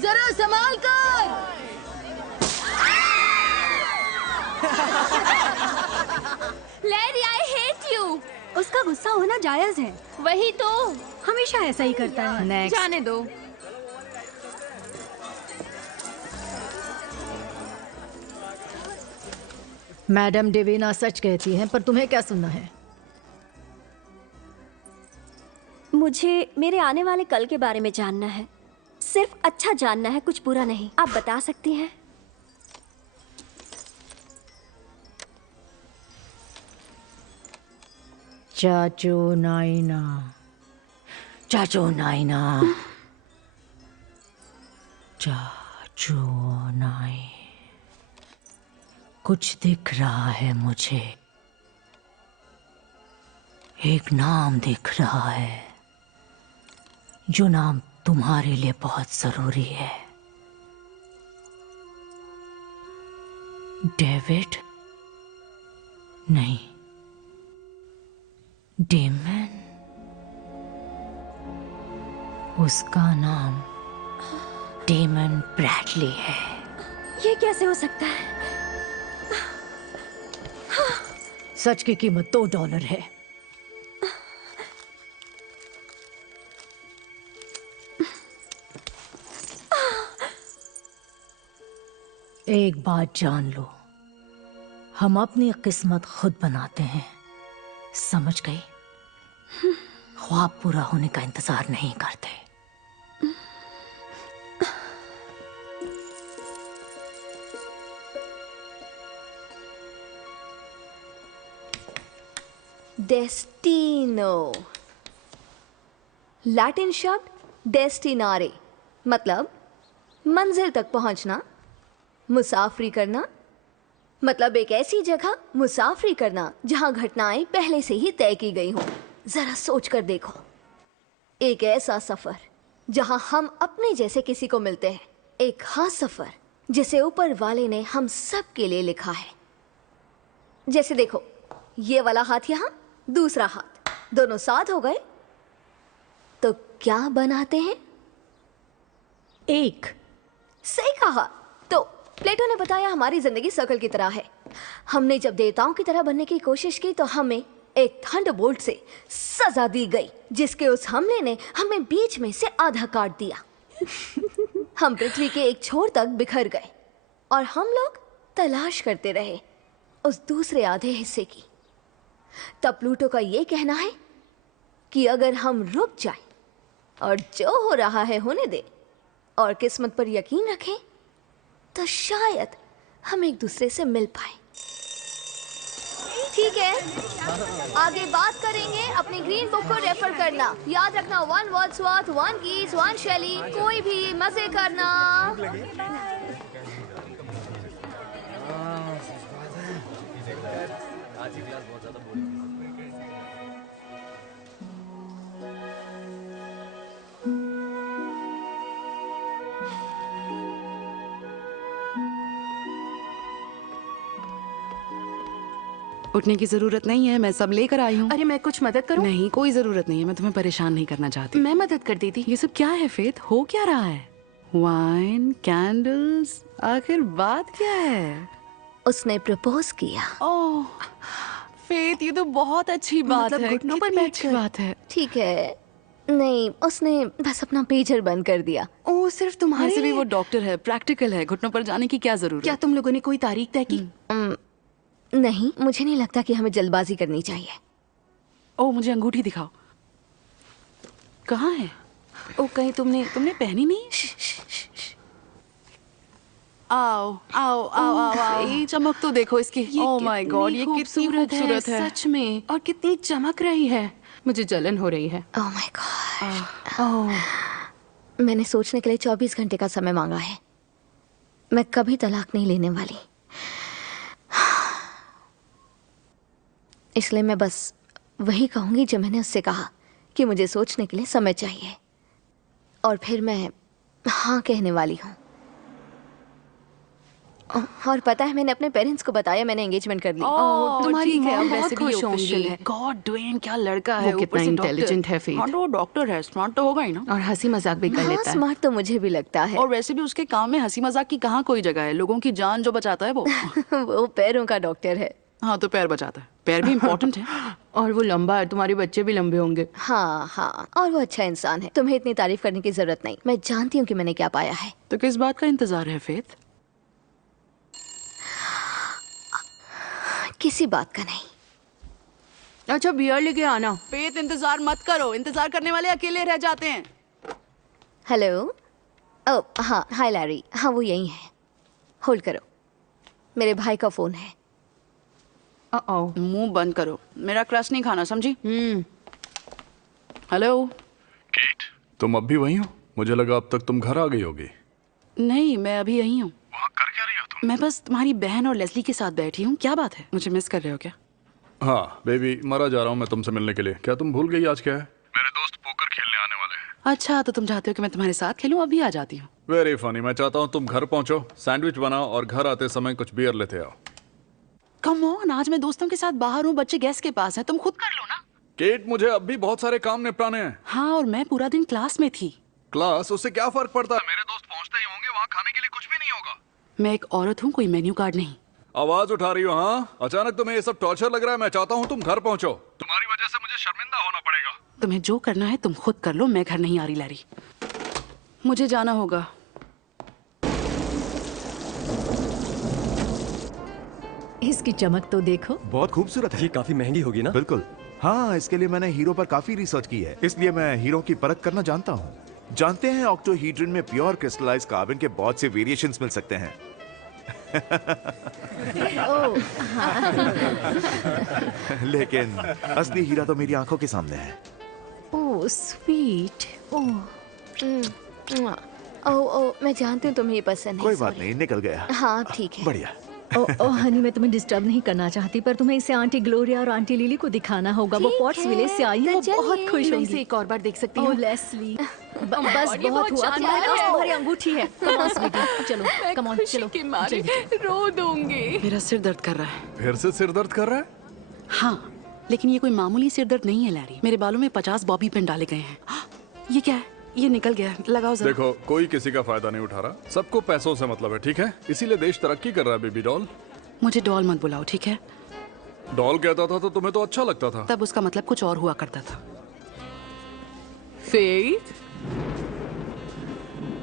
जरा संभाल कर। Larry, I hate you. उसका गुस्सा होना जायज है। वही तो, हमेशा ऐसा ही करता है। नेक्स्ट। जाने दो। मैडम डेविना सच कहती हैं, पर तुम्हें क्या सुनना है? मुझे मेरे आने वाले कल के बारे में जानना है। सिर्फ अच्छा जानना है, कुछ बुरा नहीं। आप बता सकती हैं? चाचू नाइना, चाचू नाइना, चाचू नाई। कुछ दिख रहा है मुझे, एक नाम दिख रहा है, जो नाम तुम्हारे लिए बहुत जरूरी है। डेविड? नहीं, डेमन। उसका नाम डेमन ब्रैडली है। ये कैसे हो सकता है? सच की कीमत $2 है। एक बात जान लो, हम अपनी किस्मत खुद बनाते हैं, समझ गई? ख्वाब पूरा होने का इंतजार नहीं करते। डेस्टिनो, लैटिन शब्द डेस्टिनारे, मतलब मंजिल तक पहुंचना, मुसाफरी करना। मतलब एक ऐसी जगह मुसाफरी करना जहां घटनाएं पहले से ही तय की गई हों। जरा सोच कर देखो, एक ऐसा सफर जहां हम अपने जैसे किसी को मिलते हैं। एक खास सफर जिसे ऊपर वाले ने हम सब के लिए लिखा है। जैसे देखो, ये वाला हाथ यहाँ, दूसरा हाथ, दोनों साथ हो गए तो क्या बनाते हैं? एक। सही कहा। तो प्लेटो ने बताया हमारी जिंदगी सर्कल की तरह है। हमने जब देवताओं की तरह बनने की कोशिश की तो हमें एक थंडरबोल्ट से सजा दी गई, जिसके उस हमले ने हमें बीच में से आधा काट दिया। हम पृथ्वी के एक छोर तक बिखर गए और हम लोग तलाश करते रहे उस दूसरे आधे हिस्से की। तब प्लूटो का ये कहना है कि अगर हम रुक जाएं और जो हो रहा है होने दे और किस्मत पर यकीन रखें तो शायद हम एक दूसरे से मिल पाए। ठीक है, आगे बात करेंगे। अपनी ग्रीन बुक को रेफर करना। याद रखना, 1 वर्ड्सवर्थ, 1 कीट्स, 1 शेली। कोई भी मजे करना। उठने की जरूरत नहीं है, मैं सब लेकर आई हूँ। अरे मैं कुछ मदद करूं? नहीं, कोई जरूरत नहीं है, मैं तुम्हें परेशान नहीं करना चाहती। मैं मदद कर देती। ये सब क्या है फेथ? हो क्या रहा है? वाइन, कैंडल्स, आखिर बात क्या है? उसने प्रपोज किया। ओह फेथ, ये तो बहुत अच्छी बात मतलब है। घुटनों पर कितनी बैठकर? अच्छी बात है। ठीक है, नहीं, उसने बस अपना पेजर बंद कर दिया। ओह, सिर्फ तुम्हारे वैसे भी लिए? वो डॉक्टर है, प्रैक्टिकल है, घुटनों पर जाने की क्या जरूरत? क्या तुम लोगों ने कोई तारीख तय की? नहीं, मुझे नहीं लगता कि हमें जल्दबाजी करनी चाहिए। ओह, मुझे अंगूठी दिखाओ। कहाँ है? ओह, कहीं तुमने पहनी नहीं? आओ आओ आओ आओ आओ, ये चमक तो देखो इसकी। ओह माय गॉड, ये कितनी खूबसूरत है सच में। और कितनी चमक रही है। मुझे जलन हो रही है। Oh my God. ओह, मैंने सोचने के लिए 24 घंटे का समय मांगा है। मैं कभी तलाक नहीं लेने वाली, इसलिए मैं बस वही कहूंगी जो मैंने उससे कहा कि मुझे सोचने के लिए समय चाहिए, और फिर मैं हाँ कहने वाली हूँ। और पता है मैंने अपने पेरेंट्स को बताया मैंने एंगेजमेंट कर ली। तुम्हारी ठीक है, मॉम अब बहुत वैसे भी खुश official होंगी। है। गॉड ड्वेन क्या लड़का वो है, कितना ऊपर से intelligent डॉक्टर। है, Faith। हाँ वो डॉक्टर है, स्मार्ट तो होगा ही ना। और हंसी मजाक भी कर हाँ लेता है। स्मार्ट तो मुझे भी लगता है। और वैसे भी उसके काम में हंसी मजाक की कहाँ कोई जगह है, लोगों की जान जो बचाता है वो। वो पैरों का डॉक्टर है। हाँ तो पैर बचाता है, पैर भी इम्पोर्टेंट है। और वो लंबा है, तुम्हारे बच्चे भी लंबे होंगे। हाँ हाँ, और वो अच्छा इंसान है, तुम्हें इतनी तारीफ करने की जरूरत नहीं। मैं जानती हूँ कि मैंने क्या पाया है। तो किस बात का इंतजार है फेथ? किसी बात का नहीं। अच्छा बियर लेके आना। फेथ इंतजार मत करो, इंतजार करने वाले अकेले रह जाते हैं। हेलो। ओ हाँ, हाय लैरी। हाँ वो यही है, होल्ड करो, मेरे भाई का फोन है। मुंह बंद करो, मेरा क्रश नहीं खाना, समझी? हेलो। केट, तुम अब भी वहीं हो? मुझे लगा अब तक तुम घर आ गई होगी। नहीं, मैं अभी यहीं हूँ। वहाँ कर क्या रही हो तुम? मैं बस तुम्हारी बहन और लेस्ली के साथ बैठी हूँ। क्या बात है, मुझे मिस कर रहे हो क्या? हाँ बेबी, मरा जा रहा हूँ मैं तुमसे मिलने के लिए। क्या तुम भूल गई आज क्या है? मेरे दोस्त पोकर खेलने आने वाले हैं। अच्छा, तो तुम चाहते हो कि मैं तुम्हारे साथ खेलूं? अभी आ जाती हूँ। Very funny. मैं चाहता हूँ तुम घर पहुँचो, सैंडविच बनाओ और घर आते समय कुछ बियर लेते आओ। कम ऑन, आज मैं दोस्तों के साथ बाहर हूँ, बच्चे गेस्ट के पास हैं, तुम खुद कर लो ना। केट, मुझे अब भी बहुत सारे काम निपटाने हैं। हाँ, और मैं पूरा दिन क्लास में थी। क्लास, उससे क्या फर्क पड़ता है? मेरे दोस्त पहुँचते ही होंगे, वहाँ खाने के लिए कुछ भी नहीं होगा। मैं एक औरत हूँ, कोई मेन्यू कार्ड नहीं। आवाज उठा रही हो? हाँ, अचानक तुम्हें ये सब टॉर्चर लग रहा है। मैं चाहता हूँ तुम घर पहुँचो। तुम्हारी वजह से मुझे शर्मिंदा होना पड़ेगा। तुम्हें जो करना है तुम खुद कर लो, मैं घर नहीं आ रही लैरी। मुझे जाना होगा। इसकी चमक तो देखो। बहुत खूबसूरत है। ये काफी महंगी होगी ना? बिल्कुल। हाँ, इसके लिए मैंने हीरो पर काफी रिसर्च की है, इसलिए मैं हीरो की परख करना जानता हूँ। जानते हैं, ऑक्टोहीड्रन में प्योर क्रिस्टलाइज्ड कार्बन के बहुत से वेरिएशंस मिल सकते हैं। लेकिन असली हीरा तो मेरी आंखों के सामने है। Oh sweet. ओ मैं जानती हूँ तुम्हें ये पसंद है। कोई बात sorry। नहीं, निकल गया। हाँ ठीक है। बढ़िया। ओ हनी, मैं तुम्हें डिस्टर्ब नहीं करना चाहती, पर तुम्हें इसे आंटी ग्लोरिया और आंटी लिली को दिखाना होगा। वो ठीक पॉट्स है, विलेज से आई हैं, वो तो बहुत चलिए। खुश मैं होंगी। इसे एक और बार देख सकती ओह हूँ। लेस्ली, बस God, ये बहुत बहुत हुआ। तुम्हारे शानदार पास है। तुम्हारी अंगूठी है। कम ऑन स्वीटी, चलो कम ऑन, खुशी चलो के मारे जल्दी। रो दूंगी। मेरा सिर दर्द कर रहा है। फिर से सिर दर्द कर रहा है? हाँ, लेकिन ये कोई मामूली सिर दर्द नहीं है लैरी। मेरे बालों में 50 बॉबी पिन डाले गए हैं। ये क्या है? ये निकल गया, लगाओ जरा। देखो, कोई किसी का फायदा नहीं उठा रहा, सबको पैसों से मतलब है, ठीक है? इसीलिए देश तरक्की कर रहा है। बेबी डॉल, मुझे डॉल मत बुलाओ, ठीक है? डॉल कहता था तो तुम्हें तो अच्छा लगता था। तब उसका मतलब कुछ और हुआ करता था। फेथ,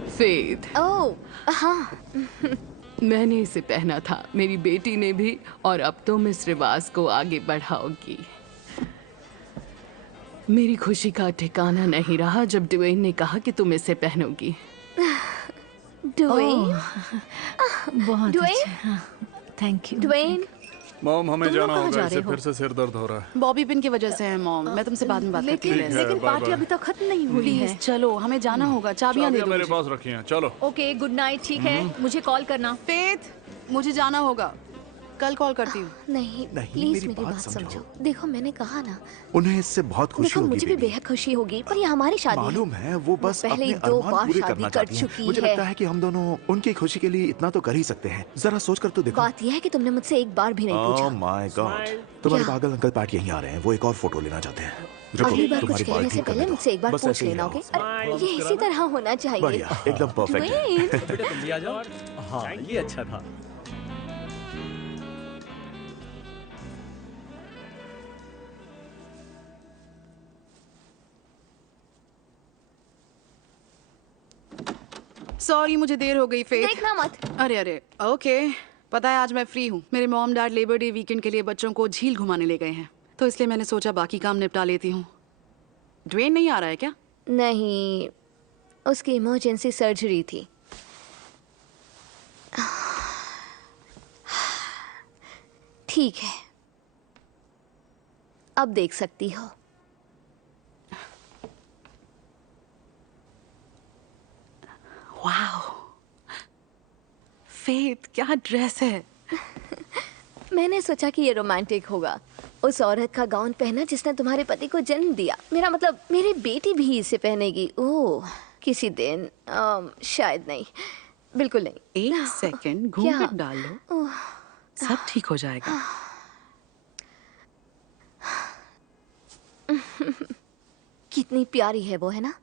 फेथ, ओ हाँ, मैंने इसे पहना था, मेरी बेटी ने भी, और अब तो मिस रिवाज को आगे बढ़ाओगी। मेरी खुशी का ठिकाना नहीं रहा जब ड्वेन ने कहा कि तुम इसे पहनोगी। ड्वेन। बहुत ड्वेन? अच्छा, थैंक यू। ड्वेन, मॉम, हमें तुम लोग जाना कहाँ होगा, जा इसे रहे हो? फिर से सिर दर्द हो रहा है। बॉबी पिन की वजह से है मॉम। मैं तुमसे बाद में बात करती हूँ। ठीक है, लेकिन बाय पार्टी बाय। अभी तक खत्म नहीं हुई है। प्लीज चलो, हमें जाना होगा। चाबियां दे चाबियां दो मेरे मुझे। पास रखी हैं, चलो। ओके, गुड नाइट, ठीक है, मुझे कॉल करना। फेथ, मुझे जाना होगा, कल कॉल करती हूँ। नहीं नहीं, प्लीज मेरी मेरी बात बात समझो। समझो। देखो मैंने कहा ना, उन्हें इससे बहुत खुशी देखो होगी। मुझे भी बेबी। बेहद खुशी होगी, पर ये हमारी शादी है। मालूम है, वो बस पहले अपने ही 2 अरमान बार पूरे शादी करना कर चाहती हैं। चुकी मुझे है। लगता है कि हम दोनों उनकी खुशी के लिए इतना तो कर ही सकते हैं। जरा सोच कर तो देखो। बात यह है कि तुमने मुझसे एक बार भी नहीं ओह पूछा। माय गॉड, तुम्हारे क्या? पागल अंकल पैट यहीं आ रहे हैं, वो एक और फोटो लेना चाहते हैं। रुको, अगली बार कुछ तुम्हारी कहने बाल से ठीक पहले करने दो। मुझसे एक बार बस पूछ ऐसे ही लेना, रहो। ओके? अरे ये इसी तरह होना चाहिए। बढ़िया, एकदम परफेक्ट है। ड्वेन, बेटा तुम भी आ जाओ। हाँ, ये अच्छा था। सॉरी, मुझे देर हो गई फेथ। देखना मत। अरे अरे, ओके। पता है आज मैं फ्री हूँ। मेरे mom dad labour day weekend के लिए बच्चों को झील घुमाने ले गए हैं, तो इसलिए मैंने सोचा बाकी काम निपटा लेती हूँ। ड्वेन नहीं आ रहा है क्या? नहीं, उसकी इमरजेंसी सर्जरी थी। ठीक है, अब देख सकती हो। वाह फेथ, क्या ड्रेस है। मैंने सोचा कि ये रोमांटिक होगा, उस औरत का गाउन पहना जिसने तुम्हारे पति को जन्म दिया। मेरा मतलब मेरी बेटी भी इसे पहनेगी। ओह, किसी दिन शायद नहीं। बिल्कुल नहीं। एक सेकंड घूंघट डाल लो, सब ठीक हो जाएगा। कितनी प्यारी है वो, है ना?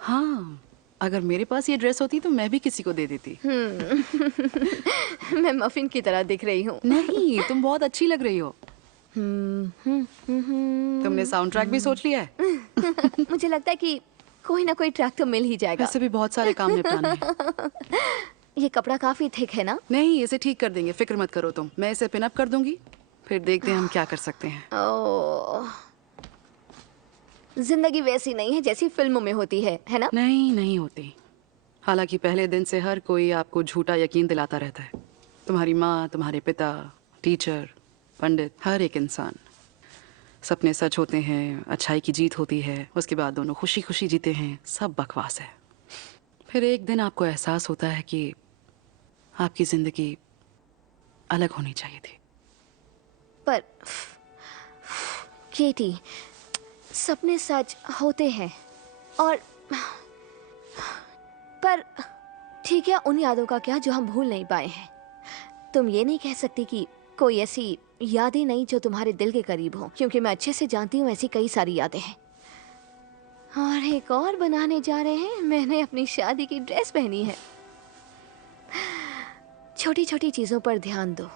हाँ, अगर मेरे पास ये ड्रेस होती तो मैं भी किसी को दे देती। मैं मफिन की तरह दिख रही हूँ। नहीं, तुम बहुत अच्छी लग रही हो। तुमने साउंड ट्रैक भी सोच लिया है? मुझे लगता है कि कोई ना कोई ट्रैक तो मिल ही जाएगा। वैसे भी बहुत सारे काम निपटाने हैं। ये कपड़ा काफी थिक है ना? नहीं, इसे ठीक कर देंगे, फिक्र मत करो तुम। मैं इसे पिन अप कर दूंगी, फिर देखते हैं हम क्या कर सकते हैं। ओह, जिंदगी वैसी नहीं है जैसी फिल्मों में होती है ना? नहीं, नहीं होती। हालांकि पहले दिन से हर कोई आपको झूठा यकीन दिलाता रहता है। तुम्हारी माँ, तुम्हारे पिता, टीचर, पंडित, हर एक इंसान। सपने सच होते हैं, अच्छाई की जीत होती है, उसके बाद दोनों खुशी खुशी जीते हैं। सब बकवास है। फिर एक दिन आपको एहसास होता है कि आपकी जिंदगी अलग होनी चाहिए थी। पर केटी, सपने सच होते हैं और पर ठीक है, उन यादों का क्या जो हम भूल नहीं पाए हैं। तुम ये नहीं कह सकती कि कोई ऐसी यादें नहीं जो तुम्हारे दिल के करीब हो, क्योंकि मैं अच्छे से जानती हूँ ऐसी कई सारी यादें हैं। और एक और बनाने जा रहे हैं। मैंने अपनी शादी की ड्रेस पहनी है। छोटी छोटी चीजों पर ध्यान दो।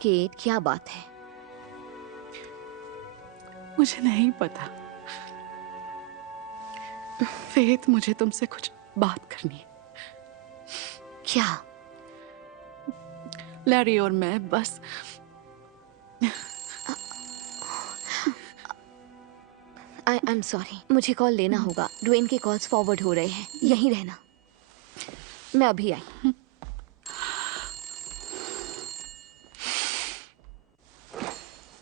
केट, क्या बात है? मुझे नहीं पता। फेथ, मुझे तुमसे कुछ बात करनी है। क्या? लैरी और मैं बस आई एम सॉरी, मुझे कॉल लेना होगा। ड्वेन के कॉल्स फॉरवर्ड हो रहे हैं। यहीं रहना, मैं अभी आई।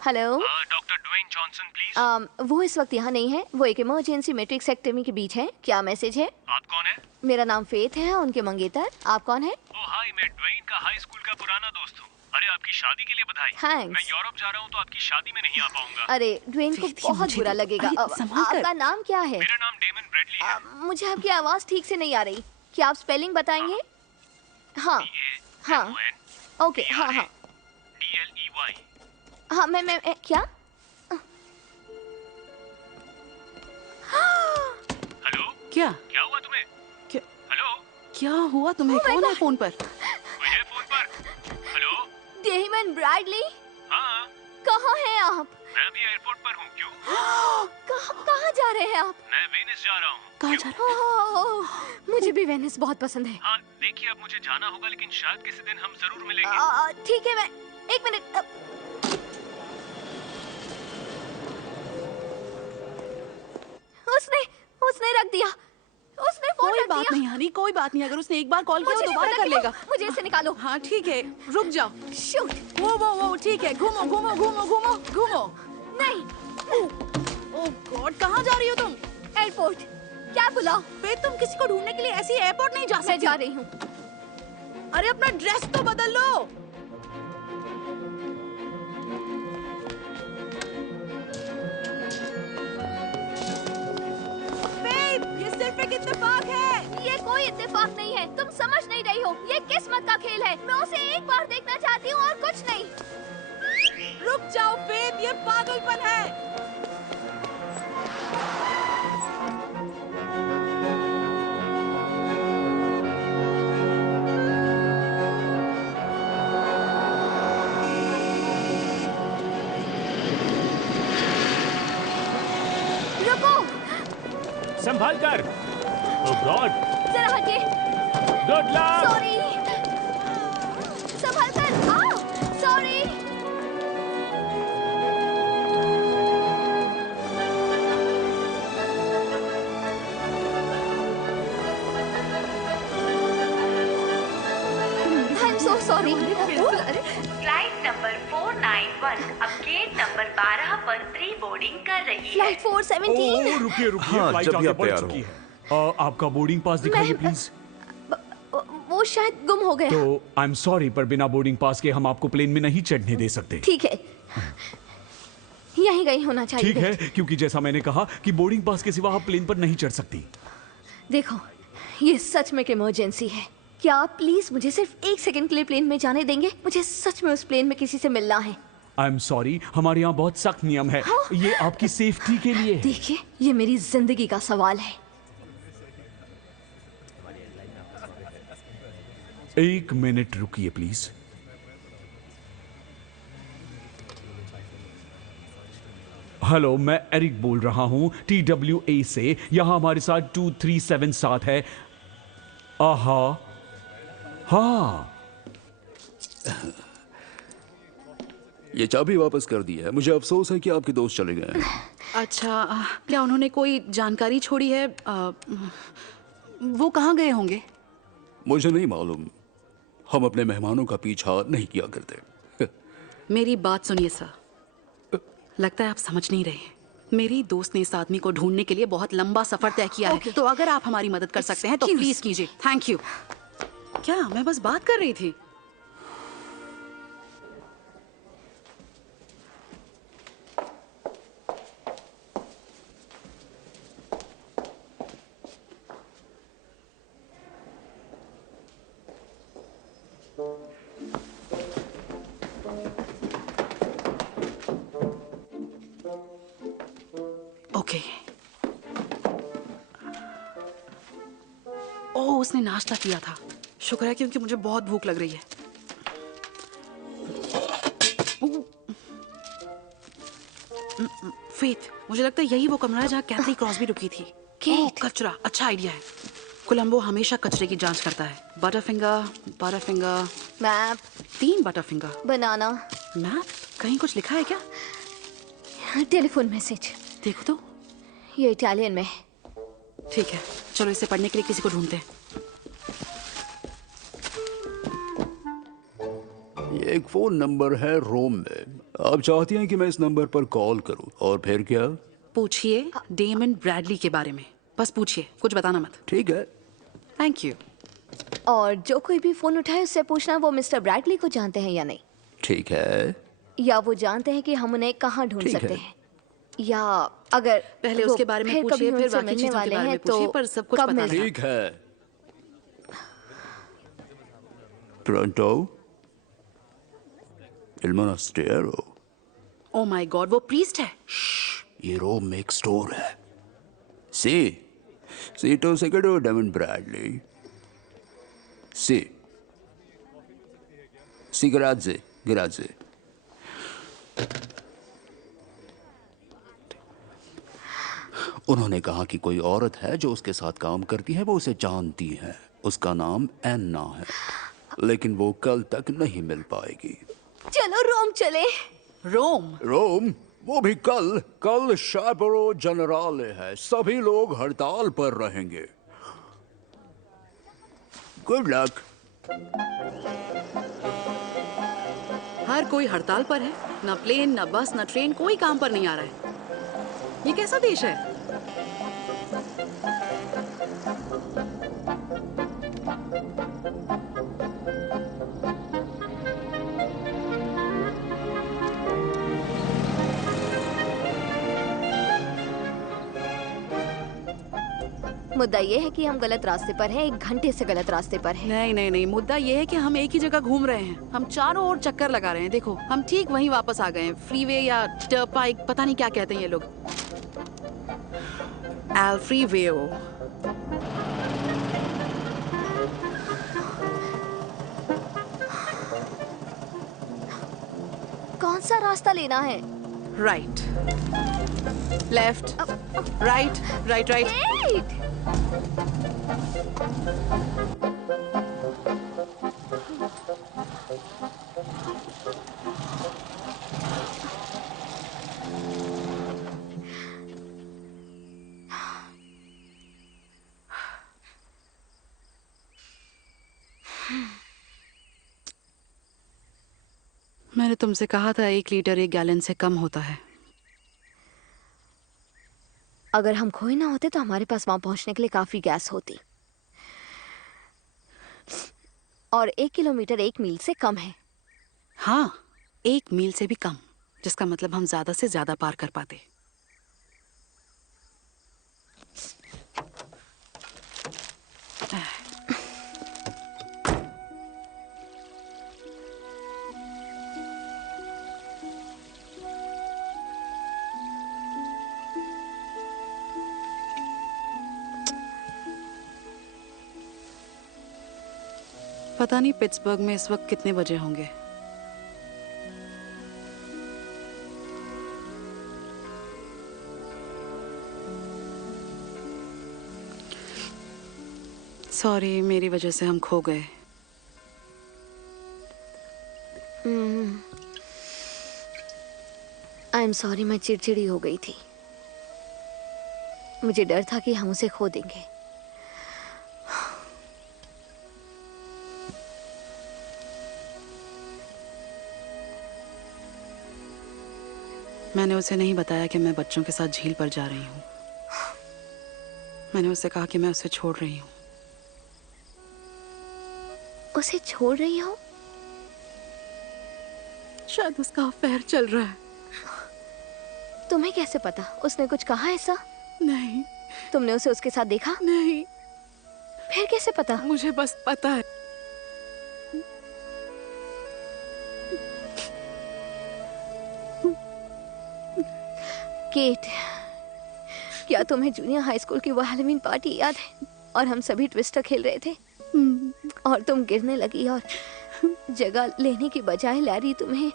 Hello, doctor Dwayne Johnson please. वो इस वक्त यहाँ नहीं है। वो एक इमरजेंसी मैट्रिक्सेक्टमी के बीच है। क्या मैसेज है? आप कौन है? मेरा नाम फेथ है, उनके मंगेतर। आप कौन है? ओ हाय, मैं ड्वेन का हाई स्कूल का पुराना दोस्त हूँ। अरे, आपकी शादी के लिए बधाई। थैंक्स। मैं यूरोप जा रहा हूँ तो आपकी शादी में नहीं आ पाऊंगा। अरे, ड्वेन को बहुत बुरा लगेगा। आपका नाम क्या है? मेरा नाम डेमन ब्रेडली है। मुझे आपकी आवाज ठीक से नहीं आ रही। क्या आप स्पेलिंग बताएंगे? हाँ हाँ, ओके, हाँ हाँ, DLEY। हाँ, मैं क्या? हेलो, क्या हुआ तुम्हें? क्या हेलो, क्या हुआ तुम्हें? कौन है फोन पर? कोई है फोन पर? हेलो, डेमन ब्रैडली, हाँ, कहाँ हैं आप? मैं अभी एयरपोर्ट पर हूँ। क्यों? कहाँ जा रहे हैं आप? मैं वेनिस जा रहा हूँ। कहाँ जा रहे ओह, मुझे भी वेनिस बहुत पसंद है। हाँ, देखिए, अब मुझे जाना होगा, लेकिन शायद किसी दिन हम जरूर मिलेंगे। ठीक है, मैं एक मिनट। उसने रख दिया। उसने फोन कोई रख बात दिया। नहीं हनी, कोई बात नहीं। अगर उसने एक बार कॉल किया मुझे वो नहीं दोबारा पता कर कि वो- लेगा। मुझे इसे निकालो। हाँ ठीक है, रुक जाओ। शूट। वो ठीक है। घूमो घूमो घूमो घूमो घूमो। नहीं। ओह गॉड, कहाँ जा रही हो तुम? एयरपोर्ट। क्या बुलाओ? फिर तुम किसी को ढूंढने के लिए ऐसी एयरपोर्ट नहीं जा सकती। मैं जा रही हूँ। अरे अपना ड्रेस तो बदल लो। ये सिर्फ एक इत्तेफाक है। ये कोई इत्तेफाक नहीं है। तुम समझ नहीं रही हो। ये किस्मत का खेल है। मैं उसे एक बार देखना चाहती हूँ और कुछ नहीं। रुक जाओ फेथ, ये पागलपन है। रुको, संभाल कर। ओह गॉड, जरा हटिए। Good luck. सॉरी। संभल कर। Sorry. I am so sorry. Flight number 491 अब गेट नंबर 12 पर प्री बोर्डिंग कर रही है। फ्लाइट 417। रुकिए रुकिए, हाँ, फ्लाइट जब भी आगे आप बढ़ तैयार चुकी हो। है। आपका बोर्डिंग पास दिखाइए मैं- प्लीज। वो शायद गुम हो गया। तो आई एम सॉरी, पर बिना बोर्डिंग पास के हम आपको प्लेन में नहीं चढ़ने दे सकते। ठीक है। यहीं कहीं होना चाहिए। ठीक है, क्योंकि जैसा मैंने कहा कि बोर्डिंग पास के सिवा आप प्लेन पर नहीं चढ़ सकती। देखो, ये सच में एक इमरजेंसी है। क्या आप प्लीज मुझे सिर्फ 1 सेकंड के लिए प्लेन में जाने देंगे? मुझे सच में उस प्लेन में किसी से मिलना है। आई एम सॉरी, हमारे यहाँ बहुत सख्त नियम है। हाँ? ये आपकी सेफ्टी के लिए है। देखिए, ये मेरी जिंदगी का सवाल है। 1 मिनट रुकिए प्लीज। हेलो, मैं एरिक बोल रहा हूं TWA से। यहां हमारे साथ 2377 है। आहा, हाँ। ये चाबी वापस कर दी है। मुझे अफसोस है कि आपके दोस्त चले गए हैं। अच्छा, क्या उन्होंने कोई जानकारी छोड़ी है? वो कहाँ गए होंगे? मुझे नहीं मालूम। हम अपने मेहमानों का पीछा नहीं किया करते। मेरी बात सुनिए सर, लगता है आप समझ नहीं रहे। मेरी दोस्त ने इस आदमी को ढूंढने के लिए बहुत लंबा सफर तय किया है। तो अगर आप हमारी मदद कर सकते हैं तो प्लीज कीजिए। Thank you. क्या, मैं बस बात कर रही थी। ओके। ओह, उसने नाश्ता किया था। शुक्र है, क्योंकि मुझे बहुत भूख लग रही है। फेथ, मुझे लगता है यही वो कमरा है जहाँ कैथली क्रॉसबी रुकी थी। ओह, कचरा, अच्छा आइडिया है। कोलंबो हमेशा कचरे की जांच करता है। बटरफिंगर, बटरफिंगर, मैप, 3 बटरफिंगर, बनाना। मैप, कहीं कुछ लिखा है क्या? Telephone message. देखो तो। ये इटालियन में। ठीक है, चलो इसे पढ़ने के लिए किसी को ढूंढते हैं। ये एक फोन नंबर है रोम में। आप चाहती हैं कि मैं इस नंबर पर कॉल करूं? और फिर क्या? पूछिए डेमन ब्रैडली के बारे में। बस पूछिए, कुछ बताना मत। ठीक है। Thank you. और जो कोई भी फोन उठाए उससे पूछना वो मिस्टर ब्रैडली को जानते हैं या नहीं। ठीक है। या वो जानते हैं कि हम उन्हें कहाँ ढूंढ सकते हैं। या अगर पहले वो उसके बारे में फिर पूछिए, कभी फिर उनसे बाकी मिलने चीजों के वाले बारे में हैं पूछिए, तो पर सब कुछ कब पता मिलना? ठीक है। Pronto? Il monastero? Oh my God, वो प्रीस्ट है। ये रोम में एक स्टोर है। सीटो सेकेंडो डेमन ब्रैडली। सी ग्राज़े, ग्राज़े। उन्होंने कहा कि कोई औरत है जो उसके साथ काम करती है, वो उसे जानती है। उसका नाम एन्ना है, लेकिन वो कल तक नहीं मिल पाएगी। चलो रोम चले। रोम? रोम? वो भी कल। कल शाबरो जनराले है। सभी लोग हड़ताल पर रहेंगे। Good luck. हर कोई हड़ताल पर है। ना प्लेन, ना बस, ना ट्रेन, कोई काम पर नहीं आ रहा है। ये कैसा देश है? मुद्दा ये है कि हम गलत रास्ते पर हैं, 1 घंटे से गलत रास्ते पर हैं। नहीं नहीं नहीं, मुद्दा ये है कि हम एक ही जगह घूम रहे हैं। हम चारों ओर चक्कर लगा रहे हैं। देखो, हम ठीक वहीं वापस आ गए हैं। फ्रीवे या टर्पाइक, पता नहीं क्या कहते हैं ये लोग। एल्फ्रीवेओ। कौन सा रास्ता लेना है? Right, left, right, right, right. मैंने तुमसे कहा था 1 लीटर 1 गैलन से कम होता है। अगर हम खोए ना होते तो हमारे पास वहां पहुंचने के लिए काफी गैस होती। और 1 किलोमीटर 1 मील से कम है। हाँ, 1 मील से भी कम। जिसका मतलब हम ज्यादा से ज्यादा पार कर पाते। पता नहीं पिट्सबर्ग में इस वक्त कितने बजे होंगे। सॉरी, मेरी वजह से हम खो गए। आई एम सॉरी, मैं चिड़चिड़ी हो गई थी। मुझे डर था कि हम उसे खो देंगे। मैंने उसे नहीं बताया कि मैं बच्चों के साथ झील पर जा रही हूँ। मैंने उसे कहा कि मैं उसे छोड़ रही हूँ। उसे छोड़ रही हो? शायद उसका अफेयर चल रहा है। तुम्हें कैसे पता? उसने कुछ कहा ऐसा? नहीं। तुमने उसे उसके साथ देखा? नहीं। फिर कैसे पता? मुझे बस पता है। केट, क्या तुम्हें जूनियर हाई स्कूल की वो हैलोवीन पार्टी याद है? और हम सभी ट्विस्टर खेल रहे थे और तुम गिरने लगी और जगह लेने की बजाय लैरी तुम्हें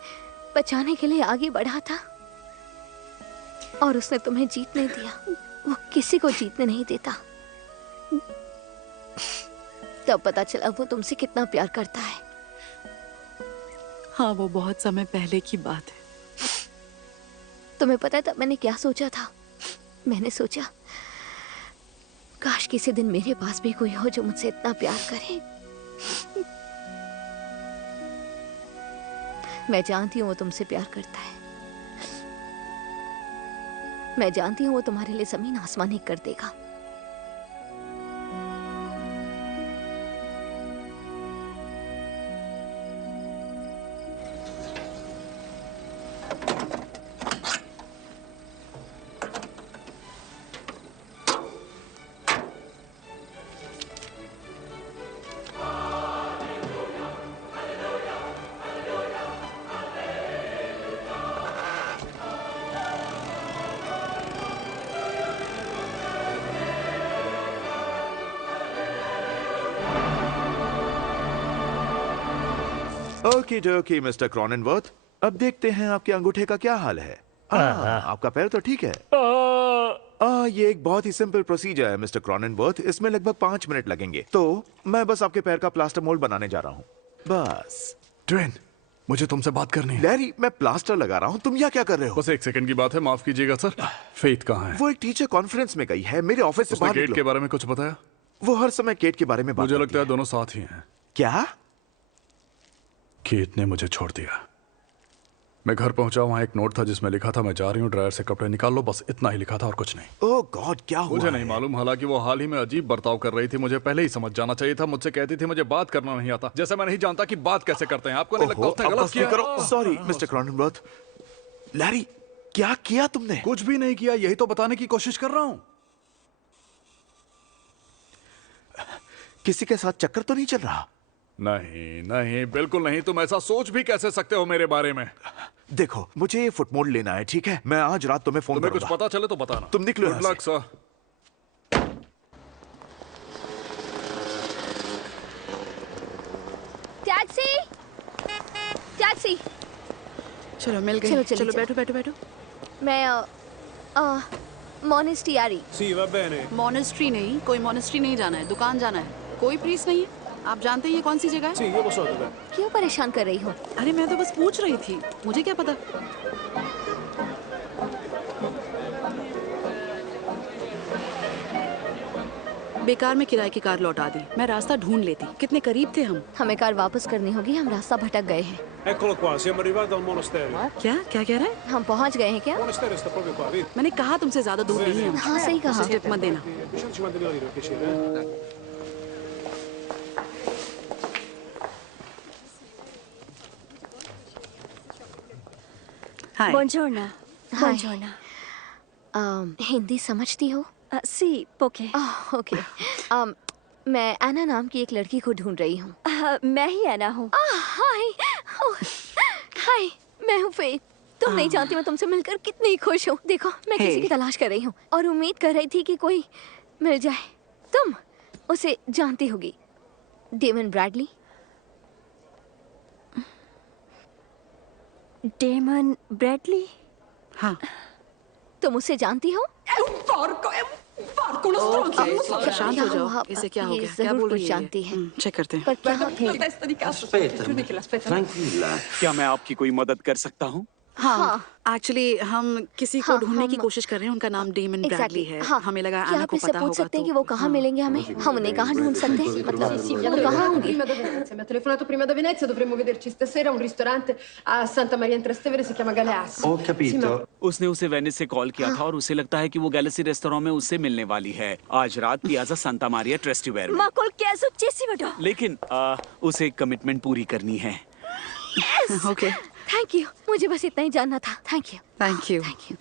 बचाने के लिए आगे बढ़ा था और उसने तुम्हें जीतने दिया। वो किसी को जीतने नहीं देता। तब पता चला वो तुमसे कितना प्यार करता है। हाँ, वो बहुत समय पहले की बात है। तुम्हें पता है तब मैंने क्या सोचा था? मैंने सोचा काश किसी दिन मेरे पास भी कोई हो जो मुझसे इतना प्यार करे। मैं जानती हूँ वो तुमसे प्यार करता है। मैं जानती हूँ वो तुम्हारे लिए जमीन आसमान एक कर देगा। ओके डोके मिस्टर क्रॉननवर्थ, अब देखते हैं आपके अंगूठे का क्या हाल है। आपका पैर तो ठीक है। ये एक बहुत ही सिंपल प्रोसीजर है मिस्टर क्रॉननवर्थ। इसमें लगभग 5 मिनट लगेंगे। तो मैं बस आपके पैर का प्लास्टर मोल्ड बनाने जा रहा हूँ। बस। ट्रेन, मुझे तुमसे बात करनी है। लैरी, मैं प्लास्टर लगा रहा हूँ, तुम यहाँ क्या कर रहे हो? बस 1 सेकंड की बात है, माफ कीजिएगा सर। फेथ कहाँ है? वो एक टीचर कॉन्फ्रेंस में गई है। मेरे ऑफिस से उसने बाहर केट के निकलो। बारे में कुछ बताया? वो हर समय केट के बारे में बात मुझे करती लगता है दोनों साथ ही हैं। क्या? केट ने मुझे छोड़ दिया। मैं घर पहुंचा, वहां एक नोट था जिसमें लिखा था मैं जा रही हूँ, ड्रायर से कपड़े निकाल लो। बस इतना ही लिखा था और कुछ नहीं। ओह गॉड, क्या हुआ? मुझे नहीं मालूम। हालांकि वो हाल ही में अजीब बर्ताव कर रही थी। मुझे पहले ही समझ जाना चाहिए था। मुझसे कहती थी मुझे बात करना नहीं आता, जैसे मैं नहीं जानता कि बात कैसे करते हैं। आपको नहीं लगता उसने गलत किया? Sorry mister क्रॉननवर्थ। लैरी, क्या किया तुमने? कुछ भी नहीं किया, यही तो बताने की कोशिश कर रहा हूँ। किसी के साथ चक्कर तो नहीं चल रहा? नहीं नहीं, बिल्कुल नहीं। तुम ऐसा सोच भी कैसे सकते हो मेरे बारे में? देखो, मुझे ये फुटमोड लेना है, ठीक है? मैं आज रात तुम्हें फोन तुम्हें करूंगा। कुछ पता चले तो बताना। तुम निकलो गुड यहाँ लक से। सर। टैक्सी! टैक्सी! चलो मिल गए। चलो, चलो बैठो बैठो बैठो। मैं मोनेस्ट्री आ रही। Sì, va bene. मॉनेस्ट्री नहीं, कोई मॉनेस्ट्री नहीं जाना है, दुकान जाना है। कोई प्रीस नहीं है। आप जानते हैं ये कौन सी जगह है? Sì, io lo so dov'è. क्यों परेशान कर रही हो? अरे मैं तो बस पूछ रही थी, मुझे क्या पता। बेकार में किराए की कार लौटा दी। मैं रास्ता ढूंढ लेती। कितने करीब थे हम। हमें कार वापस करनी होगी, हम रास्ता भटक गए हैं। Eccolo qua, siamo arrivati al monastero. क्या क्या कह रहा है? हम पहुंच गए हैं क्या? Il monastero sta proprio qua, vedi? मैंने कहा तुमसे ज्यादा दूर नहीं है। हाँ, सही कहा। टिप मत देना। 250.000 lire per piacere, eh? हाय। Buongiorno. Hi. Buongiorno. हिंदी समझती हो? Sì, poche. ओके। मैं एना नाम की एक लड़की को ढूंढ रही हूँ। मैं ही एना हूँ। हाय। हाय, मैं हूँ फेथ। तुम नहीं जानती मैं तुमसे मिलकर कितनी खुश हूँ। देखो, मैं किसी की तलाश कर रही हूँ और उम्मीद कर रही थी कि कोई मिल जाए। तुम उसे जानती होगी, डेमन ब्रैडली। Daemon Bradley? हाँ। तुम उसे जानती हो? ओके, शांत हो जाओ। इसे क्या हो गया? क्या बोल रही है? जानती है। चेक करते हैं। पर क्या Tranquilla. क्या मैं आपकी कोई मदद कर सकता हूँ? हाँ, एक्चुअली हम किसी को ढूंढने की कोशिश कर रहे हैं। उनका नाम डेमन ब्रैडली है। हमें लगा क्या एना आप को इससे पता पूछ होगा सकते हैं कि तो। वो कहाँ मिलेंगे हमें? हम उन्हें कहाँ ढूंढ सकते हैं? मतलब वो कहाँ होंगे? Prima da Venezia, mi ha telefonato prima da Venezia, dovremmo vederci stasera a un ristorante a Santa Maria in Trastevere, si chiama Galeazzi. Ho capito. उसने उसे वेनिस से कॉल किया था और उसे लगता है कि वो गैलेक्सी रेस्टोरेंट में उससे मिलने वाली है आज रात पियाजा सांता मारिया ट्रेस्टिवेर में। Ma col chiasso cessimo. लेकिन उसे एक कमिटमेंट पूरी करनी है। Okay, thank you. मुझे बस इतना ही जानना था। Thank you. Thank you.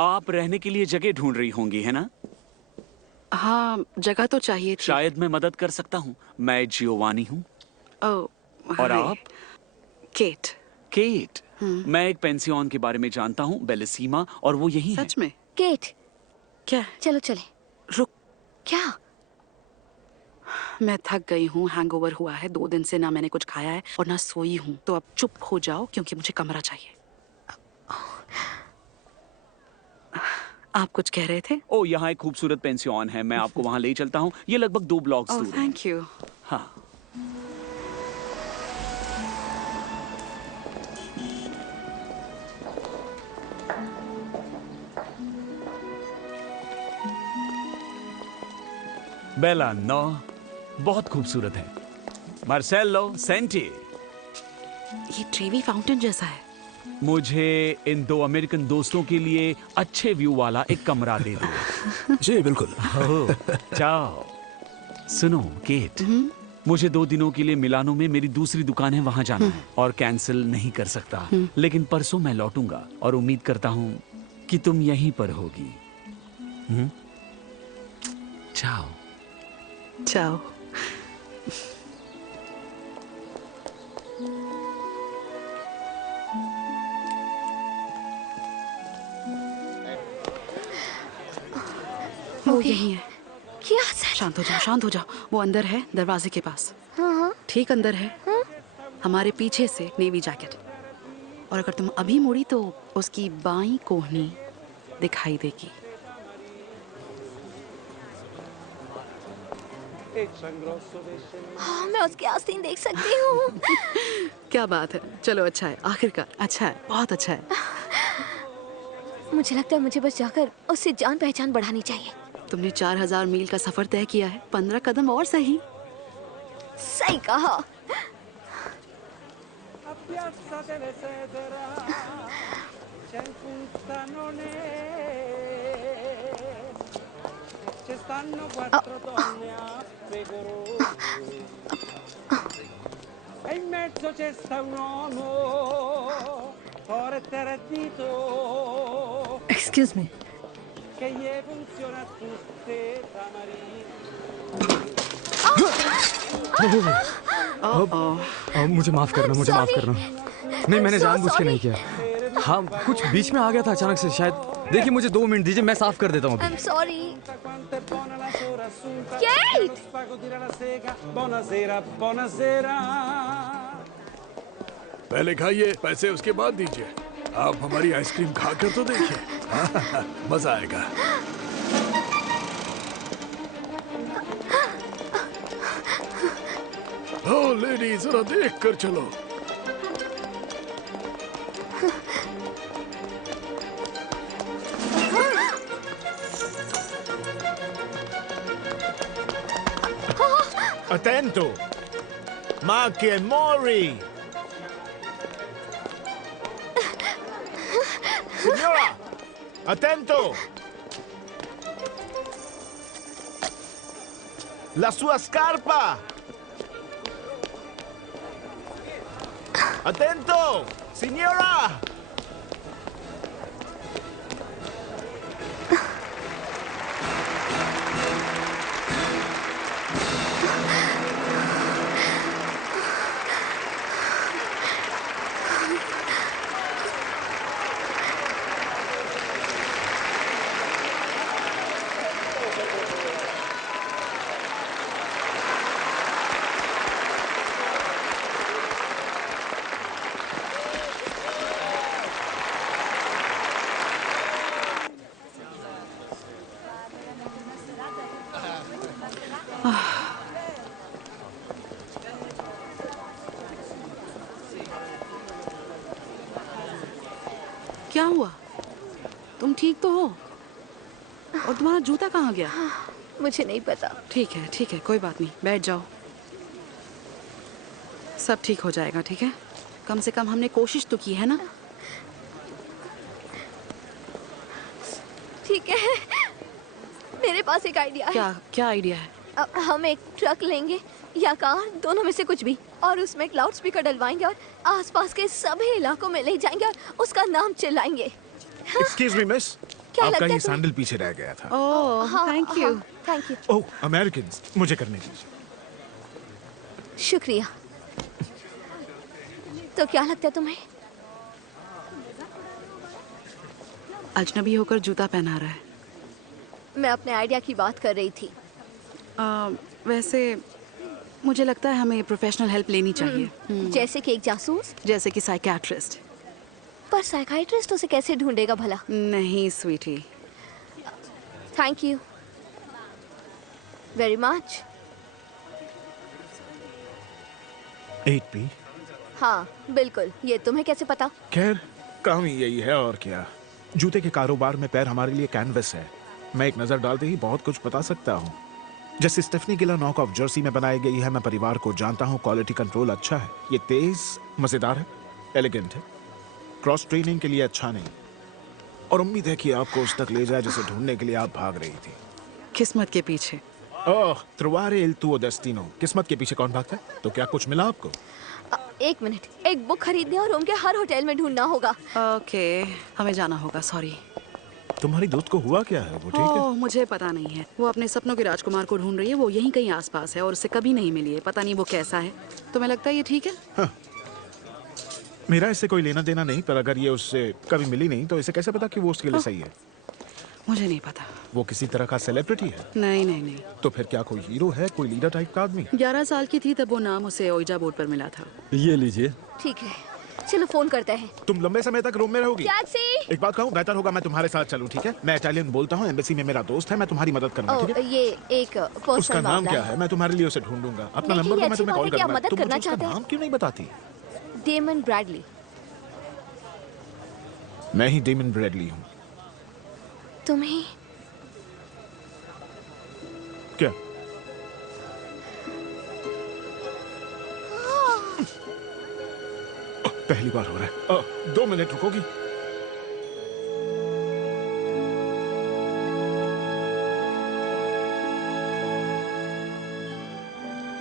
आप रहने के लिए जगह ढूंढ रही होंगी, है ना? हाँ, जगह तो चाहिए थी। शायद मैं मदद कर सकता हूँ। मैं जियोवानी हूँ। और आप? केट। केट। मैं एक पेंसियन के बारे में जानता हूँ, बेलिसीमा, और वो यही है। सच में? केट, क्या? चलो चले। रुक। क्या? मैं थक गई हूँ, हैंगओवर हुआ है, 2 दिन से ना मैंने कुछ खाया है और ना सोई हूँ। तो अब चुप हो जाओ क्योंकि मुझे कमरा चाहिए। आप कुछ कह रहे थे? ओ, यहाँ एक खूबसूरत पेंसियन है। मैं आपको वहाँ ले चलता हूँ। ये लगभग 2 ब्लॉक्स दूर है। Thank you. हाँ। बेला नो बहुत खूबसूरत है। Marcello Santi. ये ट्रेवी फाउंटेन जैसा है। मुझे इन 2 अमेरिकन दोस्तों के लिए अच्छे व्यू वाला एक कमरा दे दो। जी बिल्कुल। जाओ। सुनो केट, मुझे 2 दिनों के लिए मिलानो में मेरी दूसरी दुकान है, वहां जाना है और कैंसिल नहीं कर सकता। लेकिन परसों मैं लौटूंगा और उम्मीद करता हूँ कि तुम यहीं पर होगी। जाओ। जाओ। वो यही है। क्या? शांत हो जाओ, शांत हो जाओ। वो अंदर है, दरवाजे के पास। ठीक अंदर है। हमारे पीछे से नेवी जैकेट। और अगर तुम अभी मुड़ी तो उसकी बाईं कोहनी दिखाई देगी। हाँ, मैं उसके आस्तीन देख सकती हूँ। क्या बात है। चलो, अच्छा है, आखिरकार अच्छा है, बहुत अच्छा है। मुझे लगता है मुझे बस जाकर उससे जान पहचान बढ़ानी चाहिए। तुमने 4000 मील का सफर तय किया है, 15 कदम और सही। सही कहा। E in mezzo c'è sta un uomo forte reddito. Excuse me. Che gli funziona tutte tamarine. मुझे माफ करना, मुझे माफ करना। नहीं, मैंने जानबूझ के नहीं किया। हाँ, कुछ बीच में आ गया था अचानक से शायद। देखिए, मुझे 2 मिनट दीजिए, मैं साफ कर देता हूँ अभी। I'm sorry. Kate! Buonasera, buonasera. पहले खाइए, पैसे उसके बाद दीजिए। आप हमारी आइसक्रीम खाकर तो देखिए। मजा आएगा। ओ लेडी, जरा देख कर चलो। Attento! Macchie Mori! Signora! Attento! La sua scarpa! Attento! Signora! क्या हुआ? तुम ठीक तो हो? और तुम्हारा जूता कहाँ गया? मुझे नहीं पता। ठीक है, कोई बात नहीं, बैठ जाओ। सब ठीक हो जाएगा, ठीक है? कम से कम हमने कोशिश तो की है ना? ठीक है, मेरे पास एक आइडिया है। क्या आइडिया है? हम एक ट्रक लेंगे या कार, दोनों में से कुछ भी, और उसमें एक लाउड स्पीकर डलवाएंगे और आसपास के सभी इलाकों में ले जाएंगे और उसका नाम चिल्लाएंगे। एक्सक्यूज मी मिस, क्या आपका लगता ये है सैंडल पीछे रह गया था। Oh, thank you. Thank you. Oh, Americans, मुझे करने दीजिए। शुक्रिया। तो क्या लगता है तुम्हें? अजनबी होकर जूता पहना रहा है। मैं अपने आइडिया की बात कर रही थी। वैसे मुझे लगता है हमें प्रोफेशनल हेल्प लेनी चाहिए। जैसे कि एक जासूस? जैसे कि साइकियाट्रिस्ट। पर साइकियाट्रिस्ट उसे कैसे ढूंढेगा भला? नहीं sweetie. Thank you very much. 8p? हाँ बिल्कुल। ये तुम्हें कैसे पता? खैर, काम ही यही है और क्या। जूते के कारोबार में पैर हमारे लिए कैनवस है। मैं एक नजर डालते ही बहुत कुछ बता सकता हूँ। जैसे स्टेफनी गिला नॉक ऑफ जर्सी में बनाई गई है, मैं परिवार को जानता हूँ। क्वालिटी कंट्रोल अच्छा है, ये तेज, मजेदार है, एलिगेंट है, क्रॉस ट्रेनिंग के लिए अच्छा नहीं, और उम्मीद है कि आपको उस तक ले जाए जिसे ढूंढने के लिए आप भाग रही थी। किस्मत के पीछे। ओह, trovare il tuo destino। किस्मत के पीछे कौन भागता है? तो क्या कुछ मिला आपको? एक मिनट, एक बुक खरीदने और रोम के हर होटल में ढूंढना होगा। ओके, हमें जाना होगा। सॉरी। तुम्हारी दोस्त को हुआ क्या है? वो ठीक है? मुझे पता नहीं है। वो अपने सपनों के राजकुमार को ढूंढ रही है। वो यहीं कहीं आसपास है और उससे कभी नहीं मिली है। पता नहीं वो कैसा है। तुम्हें लगता है ये ठीक है? हाँ। मेरा इससे कोई लेना देना नहीं, पर अगर ये उससे कभी मिली नहीं तो इसे कैसे पता कि वो उसके लिए सही है? मुझे नहीं पता। वो किसी तरह का सेलिब्रिटी है? नहीं। तो फिर क्या कोई हीरो है, कोई लीडर टाइप का आदमी? 11 साल की थी तब वो नाम उसे ओइजा बोर्ड पर मिला था। ये लीजिए। ठीक है, चलो फोन करते हैं। तुम लंबे समय तक रूम में रहोगी? टैक्सी! एक बात कहूँ, बेहतर होगा मैं तुम्हारे साथ चलूं, ठीक है? मैं इटालियन बोलता हूँ, एम्बेसी में मेरा दोस्त है, मैं तुम्हारी मदद करूंगा, ठीक है? ये एक पर्सनल उसका नाम क्या है? मैं तुम्हारे लिए उसे ढूंढूंगा। अपना नंबर दो, मैं तुम्हें कॉल करूंगा। मदद करना चाहते हैं? नाम क्यों नहीं बताती? Damon Bradley. मैं ही डेमन ब्रैडली हूँ। तुम्हें क्या? पहली बार हो रहा है। 2 मिनट रुकोगी?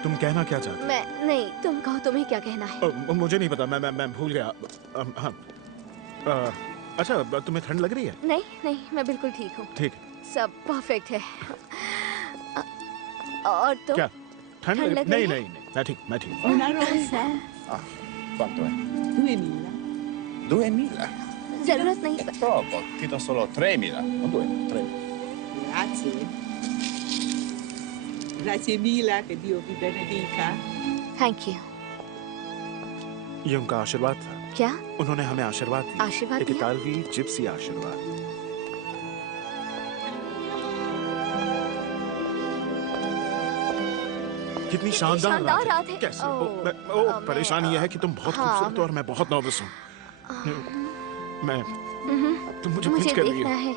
तुम कहना क्या चाहते? मैं नहीं, तुम कहो तुम्हें क्या कहना है? मुझे नहीं पता, मैं भूल गया। हाँ। अच्छा, तुम्हें ठंड लग रही है? नहीं, मैं बिल्कुल ठीक हूँ। ठीक। सब परफेक्ट है। और तुम? क्या ठंड लग रही है? नहीं, मैं ठीक। Una rosa. Quanto è? 2000. 2000? जरूरत नहीं। Troppo, ti do solo 3000. Non 2.000, 3.000. Grazie. Grazie mille, che Dio vi benedica. Thank you. ये उनका आशीर्वाद था। क्या? उन्होंने हमें आशीर्वाद दिया। आशीर्वाद एक दिया? इतालवी जिप्सी आशीर्वाद। कितनी शानदार रात है। कैसे? परेशानी यह है कि तुम बहुत खूबसूरत हो और मैं बहुत नर्वस हूँ। मैं तुम मुझे पिंच कर रही देखना हो। है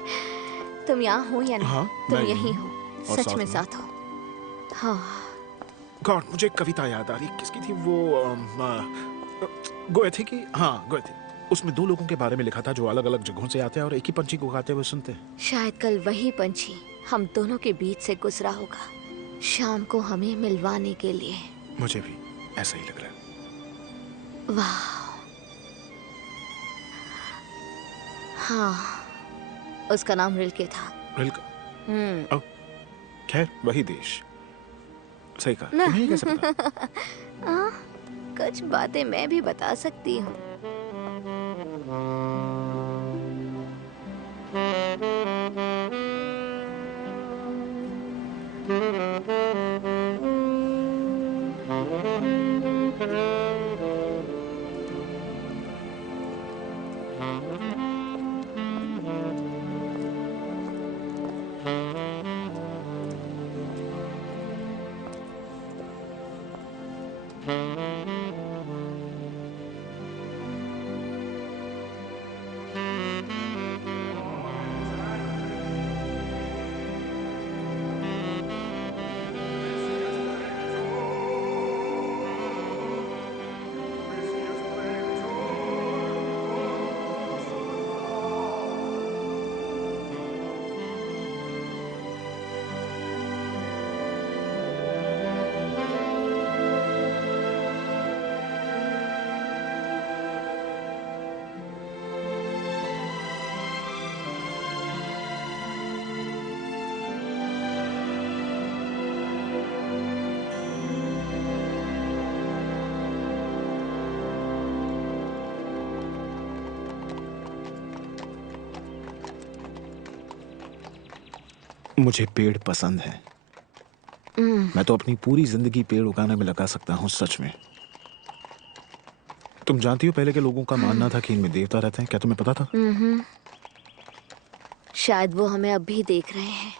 तुम यहाँ हो या नहीं। हाँ, तुम मैं यहीं हूँ। हो, और सच में साथ साथ हो। हाँ। गॉड, मुझे एक कविता याद आ रही। किसकी थी वो? गोएथे की। हाँ, गोएथे। उसमें 2 लोगों के बारे में लिखा था जो अलग अलग जगहों से आते हैं और एक ही पंछी को गाते हुए सुनते हैं। शायद कल वही पंछी हम दोनों के बीच से गुजरा होगा, शाम को हमें मिलवाने के लिए। मुझे भी ऐसा ही लग रहा है। वाह। हाँ, उसका नाम रिल्के था। रिल्के? खैर, वही देश। सही कहा। तुम्हें कैसे पता? कुछ बातें मैं भी बता सकती हूँ। मुझे पेड़ पसंद है। मैं तो अपनी पूरी जिंदगी पेड़ उगाने में लगा सकता हूँ, सच में। तुम जानती हो पहले के लोगों का मानना था कि इनमें देवता रहते हैं, क्या तुम्हें पता था? शायद वो हमें अब भी देख रहे हैं।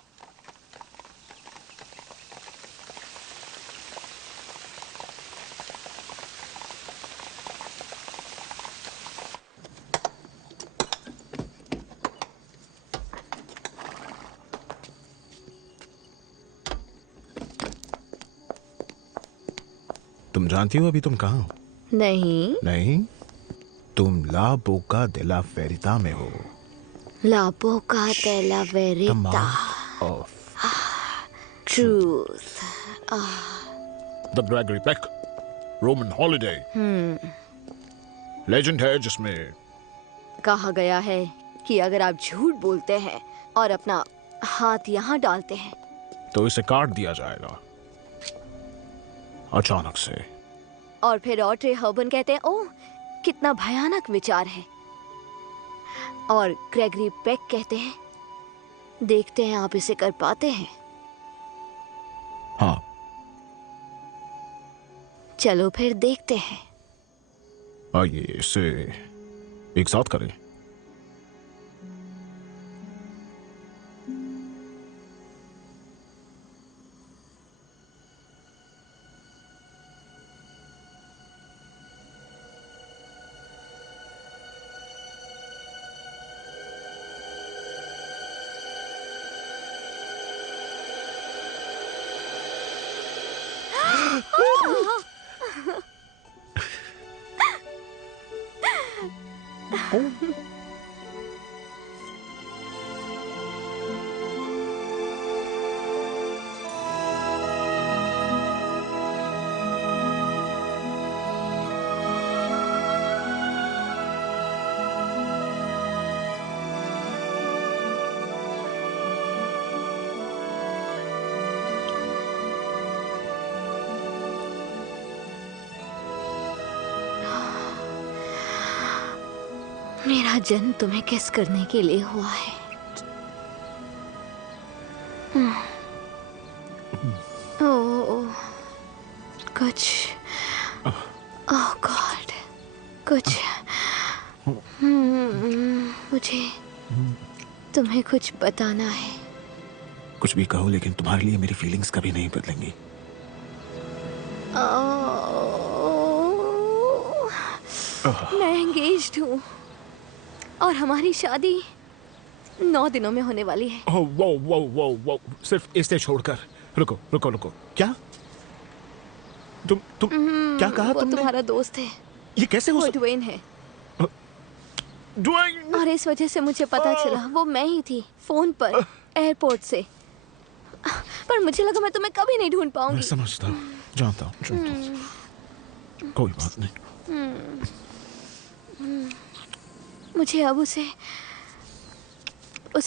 तुम जानती हो अभी तुम कहाँ हो? नहीं। नहीं, तुम ला बोका डेला वेरिटा में हो। La Bocca Della Verita, truth. The Gregory Peck Roman Holiday legend है जिसमें कहा गया है कि अगर आप झूठ बोलते हैं और अपना हाथ यहाँ डालते हैं तो इसे काट दिया जाएगा अचानक से। और फिर ऑड्रे हर्बन कहते हैं, ओह कितना भयानक विचार है। और ग्रेगरी पेक कहते हैं, देखते हैं आप इसे कर पाते हैं। हाँ, चलो फिर देखते हैं। आइए इसे एक साथ करें। मेरा जन्म तुम्हें किस करने के लिए हुआ है। ओह कुछ, ओह गॉड, कुछ मुझे तुम्हें कुछ बताना है। कुछ भी कहो, लेकिन तुम्हारे लिए मेरी फीलिंग्स कभी नहीं बदलेंगी। मैं एंगेज्ड हूँ और हमारी शादी 9 दिनों में होने वाली है। ओह वो वो वो वो सिर्फ इसे छोड़कर रुको रुको रुको। क्या तुम क्या कहा वो तुमने? तुम्हारा दोस्त है। ये कैसे हो वो ड्वेन है। ड्वेन? और इस वजह से मुझे पता चला वो मैं ही थी, फोन पर एयरपोर्ट से। पर मुझे लगा मैं तुम्हें कभी नहीं ढूंढ पाऊंगी। मैं समझता हूँ, जानता हूँ। कोई बात नहीं। मुझे अब उसे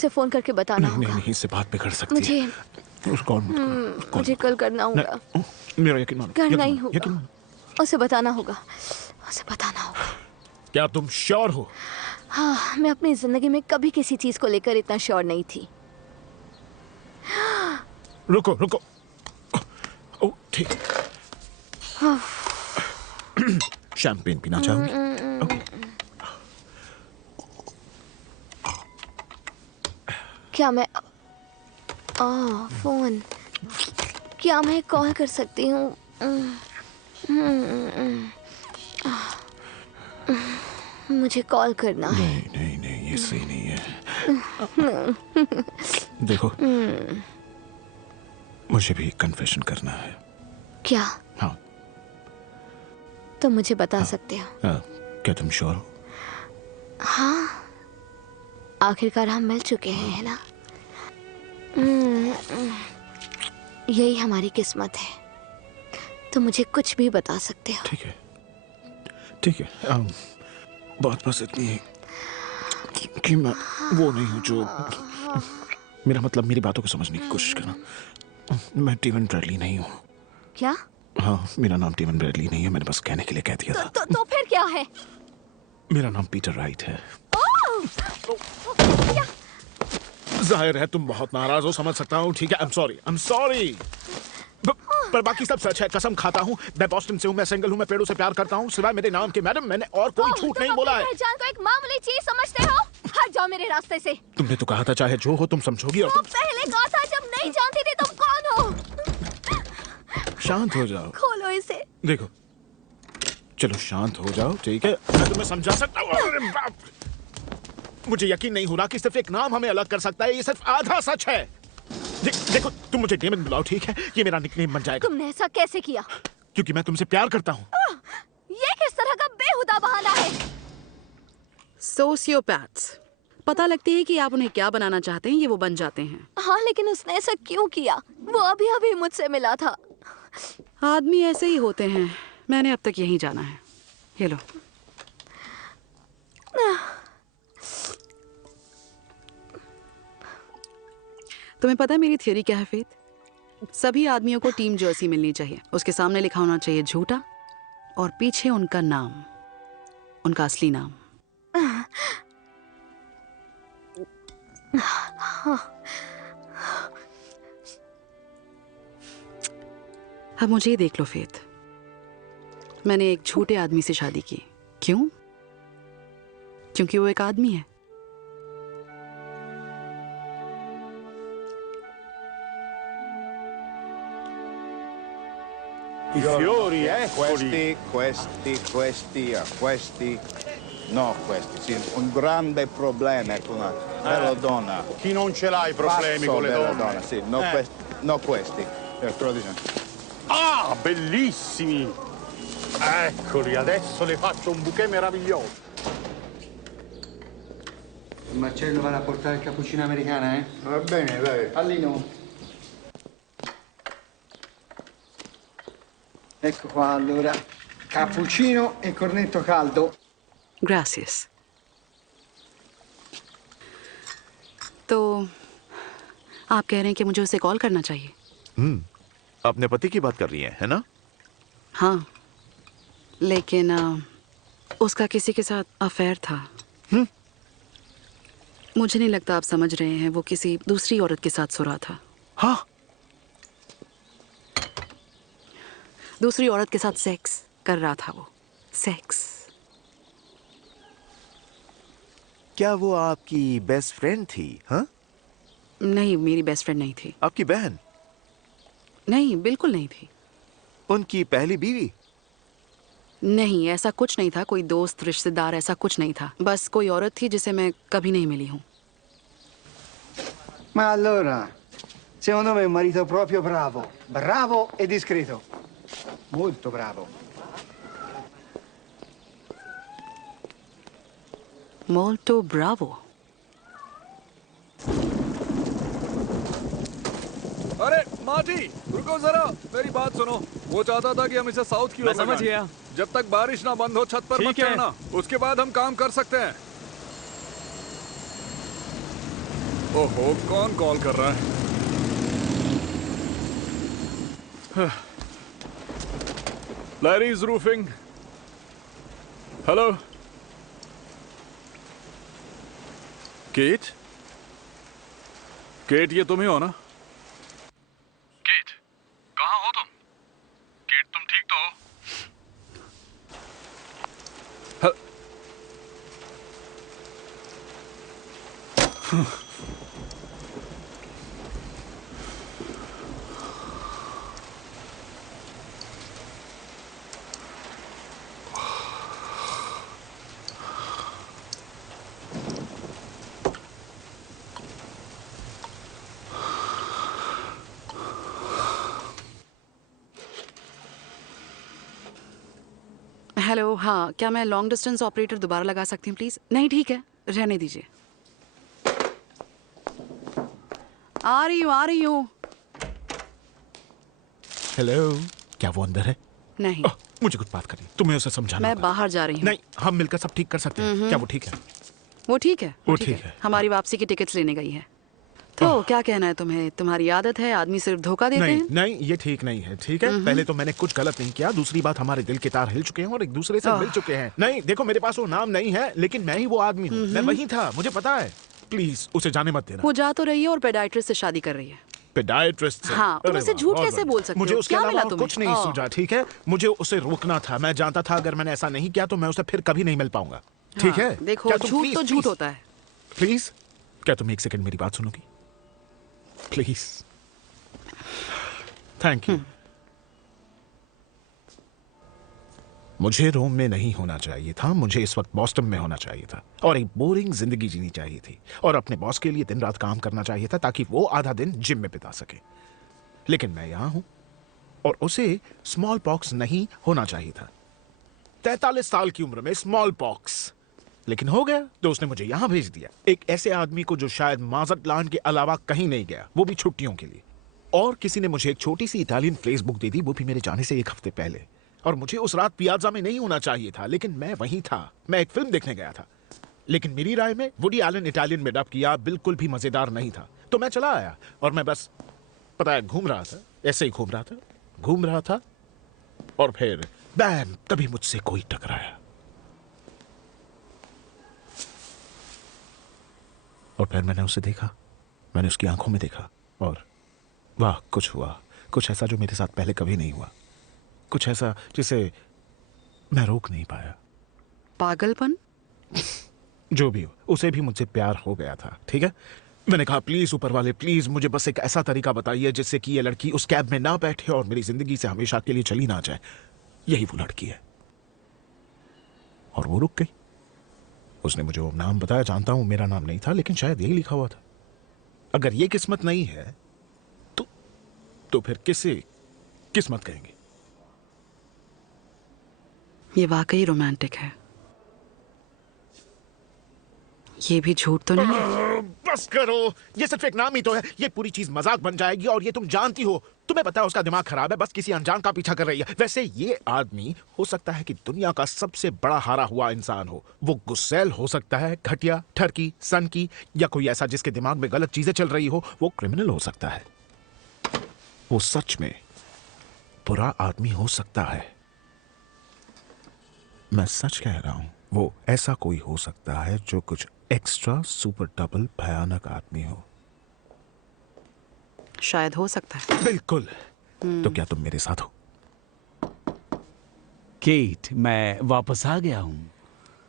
फोन करके बताना होगा। नहीं, इससे बात पे कर सकती मुझे है। कॉल मत करो। मुझे कल करना होगा। मेरा यकीन मानो। करना ही होगा। उसे बताना होगा। उसे बताना होगा। क्या तुम श्योर हो? हाँ, मैं अपनी जिंदगी में कभी किसी चीज को लेकर इतना श्योर नहीं थी। रुको रुको। ओ ठीक। शैंपेन पीना चाहोगी? क्या मैं फोन, क्या मैं कॉल कर सकती हूँ? मुझे कॉल करना है। नहीं नहीं, ये सही नहीं है। देखो, मुझे भी कन्फेशन करना है। क्या? हाँ। तो मुझे बता सकते हो? क्या तुम श्योर हो? हाँ, आखिरकार हम मिल चुके हैं, है ना? यही हमारी किस्मत है। तो मुझे कुछ भी बता सकते हो। ठीक है, ठीक है। बात बस इतनी है कि मैं वो नहीं हूँ जो, मेरा मतलब मेरी बातों को समझने की कोशिश करना। मैं टीवन ब्रैडली नहीं हूँ। क्या? हाँ, मेरा नाम टीवन ब्रैडली नहीं है, मैंने बस कहने के लिए कह दिया था। तो फिर क्या है? मेरा नाम पीटर राइट है। जाहिर है तुम बहुत नाराज हो, समझ सकता हूँ। ठीक है, आई एम सॉरी। पर बाकी सब सच है, कसम खाता हूँ। मैं बॉस्टन से हूँ, मैं सिंगल हूँ, मैं पेड़ों से प्यार करता हूँ। सिवाय मेरे नाम के मैडम, मैंने और कोई झूठ नहीं बोला है। पहचान को एक मामूली चीज समझते हो? हट जाओ मेरे रास्ते से। तुमने तो कहा था चाहे जो हो तुम समझोगी। और पहले कहा था जब नहीं जानती थी तुम कौन हो। शांत हो जाओ। खोलो इसे। देखो, चलो शांत हो जाओ, ठीक है? मैं तुम्हें समझा सकता हूँ। अरे बाप, मुझे यकीन नहीं हो रहा कि सिर्फ एक नाम हमें अलग कर सकता है। ये सिर्फ आधा सच है। देखो, तुम मुझे डेमन बुलाओ, ठीक है? ये मेरा निकनेम बन जाएगा। तुमने ऐसा कैसे किया? क्योंकि मैं तुमसे प्यार करता हूँ। ये किस तरह का बेहुदा बहाना है? सोशियोपैथ्स, पता लगती है कि आप उन्हें क्या बनाना चाहते हैं, ये वो बन जाते हैं। हाँ, लेकिन उसने ऐसा क्यों किया? वो अभी अभी मुझसे मिला था। आदमी ऐसे ही होते हैं, मैंने अब तक यही जाना है। ये लो। तुम्हें पता है मेरी थ्योरी क्या है फेथ? सभी आदमियों को टीम जर्सी मिलनी चाहिए। उसके सामने लिखा होना चाहिए झूठा, और पीछे उनका नाम, उनका असली नाम। अब मुझे ही देख लो फेथ, मैंने एक झूठे आदमी से शादी की। क्यों? क्योंकि वो एक आदमी है। I fiori, questi, no, questi, sì, un grande problema con una bella donna. Chi non ce l'ha i problemi con le donne? Sì, no, no questi. Te lo diciamo. Ah, bellissimi! Eccoli, adesso le faccio un bouquet meraviglioso. Il Marcello va a portare il cappuccino americana, eh? Va bene, vai. Pallino. Ecco qua allora, cappuccino e cornetto caldo. Gracias. तो आप कह रहे हैं कि मुझे उसे call करना चाहिए? अपने पति की बात कर रही हैं, है ना? हाँ, लेकिन उसका किसी के साथ अफेयर था। मुझे नहीं लगता आप समझ रहे हैं, वो किसी दूसरी औरत के साथ सो रहा था। हाँ? दूसरी औरत के साथ सेक्स कर रहा था वो। सेक्स। क्या वो आपकी बेस्ट फ्रेंड थी? हाँ? नहीं, मेरी बेस्ट फ्रेंड नहीं थी। आपकी बहन? नहीं, बिल्कुल नहीं थी। उनकी पहली बीवी? नहीं, ऐसा कुछ नहीं था। कोई दोस्त, रिश्तेदार, ऐसा कुछ नहीं था। बस कोई औरत थी जिसे मैं कभी नहीं मिली हूँ। Ma allora, secondo me è un marito proprio bravo. Bravo e discreto. Molto bravo. Molto bravo. अरे मार्टी, रुको जरा, मेरी बात सुनो। वो चाहता था कि हम इसे साउथ की ओर मैं समझ गया। जब तक बारिश ना बंद हो छत पर मत चढ़ना, उसके बाद हम काम कर सकते हैं। ओहो, कौन कॉल कर रहा है? Larry's roofing. Hello Kate? Kate, ये तुम ही हो ना? केट, कहाँ हो तुम? केट, तुम ठीक तो हो? हेलो, हाँ, क्या मैं लॉन्ग डिस्टेंस ऑपरेटर दोबारा लगा सकती हूँ प्लीज? नहीं, ठीक है, रहने दीजिए। आ रही हूँ। हेलो, क्या वो अंदर है? नहीं। मुझे कुछ बात करनी, तुम्हें उसे समझाना मैं होगा। बाहर जा रही हूँ। नहीं, हम मिलकर सब ठीक कर सकते हैं। क्या वो ठीक है? वो ठीक है। वो ठीक है। हमारी वापसी की टिकट्स लेने गई है। तो क्या कहना है तुम्हें? तुम्हारी आदत है आदमी सिर्फ धोखा देते नहीं, हैं? नहीं, ये ठीक नहीं है। ठीक है, पहले तो मैंने कुछ गलत नहीं किया, दूसरी बात हमारे दिल के तार हिल चुके हैं और एक दूसरे से मिल चुके हैं। नहीं, देखो, मेरे पास वो नाम नहीं है, लेकिन मैं ही वो आदमी हूँ। मैं वही था, मुझे पता है। प्लीज उसे जाने मत देना। वो जा तो रही है और पेडाइट्रिस्ट से शादी कर रही है। पेडाइट्रिस्ट से? हाँ, तुम अरे उसे वाह, झूठ बहुत कैसे बढ़िया। बोल सकते मुझे हो? उसके क्या अलावा मिला और तुम्हें? कुछ नहीं सूझा। ठीक है, मुझे उसे रोकना था। मैं जानता था अगर मैंने ऐसा नहीं किया तो मैं उसे फिर कभी नहीं मिल पाऊंगा। ठीक है? देखो, क्या तुम झूठ please, तो झूठ please, होता है। प्लीज, क्या तुम एक सेकंड मेरी बात सुनोगी? प्लीज। Thank you. मुझे रोम में नहीं होना चाहिए था, मुझे इस वक्त बॉस्टन में होना चाहिए था और एक बोरिंग जिंदगी जीनी चाहिए थी और अपने बॉस के लिए दिन रात काम करना चाहिए था ताकि वो आधा दिन जिम में बिता सके। लेकिन मैं यहां हूं और उसे स्मॉल पॉक्स नहीं होना चाहिए था। 43 साल की उम्र में स्मॉल पॉक्स, लेकिन हो गया तो उसने मुझे यहां भेज दिया। एक ऐसे आदमी को जो शायद माज़र्टलैंड के अलावा कहीं नहीं गया, वो भी छुट्टियों के लिए। और किसी ने मुझे एक छोटी सी इटालियन फ्लेस बुक दे दी, वो भी मेरे जाने से एक हफ्ते पहले। और मुझे उस रात पियाजा में नहीं होना चाहिए था, लेकिन मैं वहीं था। मैं एक फिल्म देखने गया था, लेकिन मेरी राय में वुडी एलन इटालियन में डब किया बिल्कुल भी मजेदार नहीं था। तो मैं चला आया और मैं बस, पता है, घूम रहा था, ऐसे ही घूम रहा था और फिर बैम, तभी मुझसे कोई टकराया और फिर मैंने उसे देखा, मैंने उसकी आंखों में देखा और वाह, कुछ हुआ, कुछ ऐसा जो मेरे साथ पहले कभी नहीं हुआ, कुछ ऐसा जिसे मैं रोक नहीं पाया। पागलपन? जो भी हो, उसे भी मुझसे प्यार हो गया था। ठीक है, मैंने कहा प्लीज ऊपर वाले, प्लीज मुझे बस एक ऐसा तरीका बताइए जिससे कि ये लड़की उस कैब में ना बैठे और मेरी जिंदगी से हमेशा के लिए चली ना जाए। यही वो लड़की है। और वो रुक गई। उसने मुझे वो नाम बताया, जानता हूं मेरा नाम नहीं था, लेकिन शायद यही लिखा हुआ था। अगर ये किस्मत नहीं है तो फिर किसे किस्मत कहेंगे? ये वाकई रोमांटिक है। ये भी झूठ तो नहीं है? बस करो, ये सिर्फ एक नाम ही तो है। ये पूरी चीज मजाक बन जाएगी और ये तुम जानती हो। तुम्हें पता है उसका दिमाग खराब है, बस किसी अनजान का पीछा कर रही है। वैसे ये आदमी हो सकता है कि दुनिया का सबसे बड़ा हारा हुआ इंसान हो। वो गुस्सैल हो सकता है, घटिया, ठरकी, सन की, या कोई ऐसा जिसके दिमाग में गलत चीजें चल रही हो। वो क्रिमिनल हो सकता है। वो सच में बुरा आदमी हो सकता है। मैं सच कह रहा हूं। वो ऐसा कोई हो सकता है जो कुछ एक्स्ट्रा सुपर डबल भयानक आदमी हो। शायद हो सकता है। बिल्कुल। तो क्या तुम मेरे साथ हो? केट, मैं वापस आ गया हूँ।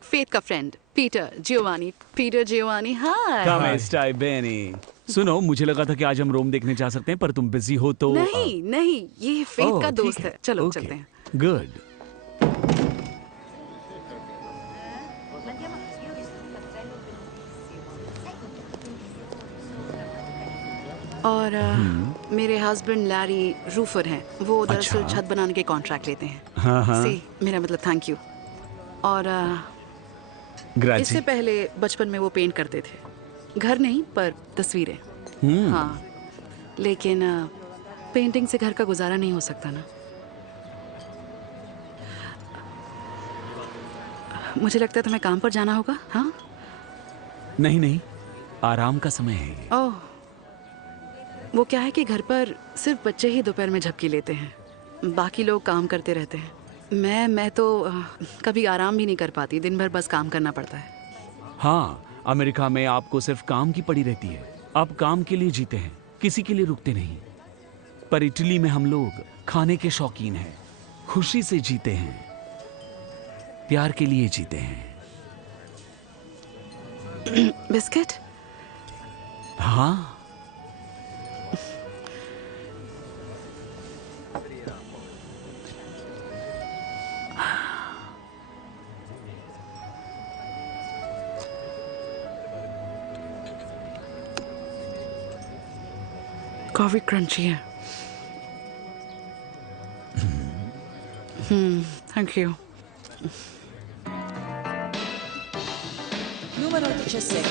फेथ का फ्रेंड पीटर जियोवानी। हाय। Come stai bene? सुनो, मुझे लगा था कि आज हम रोम देखने जा सकते हैं, पर तुम बिजी हो तो नहीं, ये फेथ का दोस्त है। चलो चलते हैं। गुड। और मेरे हस्बैंड लैरी रूफर हैं। वो दरअसल अच्छा। छत बनाने के कॉन्ट्रैक्ट लेते हैं। हाँ। सी, मेरा मतलब थैंक यू। और ग्रेजी। इससे पहले बचपन में वो पेंट करते थे। घर नहीं, पर तस्वीरें। हाँ, लेकिन पेंटिंग से घर का गुजारा नहीं हो सकता ना। मुझे लगता है तुम्हें काम पर जाना होगा। हाँ? नहीं, आराम का समय है। ओह, वो क्या है कि घर पर सिर्फ बच्चे ही दोपहर में झपकी लेते हैं, बाकी लोग काम करते रहते हैं। मैं तो कभी आराम भी नहीं कर पाती। दिन भर बस काम करना पड़ता है। हाँ, अमेरिका में आपको सिर्फ काम की पड़ी रहती है। आप काम के लिए जीते हैं, किसी के लिए रुकते नहीं। पर इटली में हम लोग खाने के शौकीन हैं, खुशी से जीते हैं, प्यार के लिए जीते हैं। बिस्किट? हाँ। कॉफी क्रंची है। Thank you. Numero 17.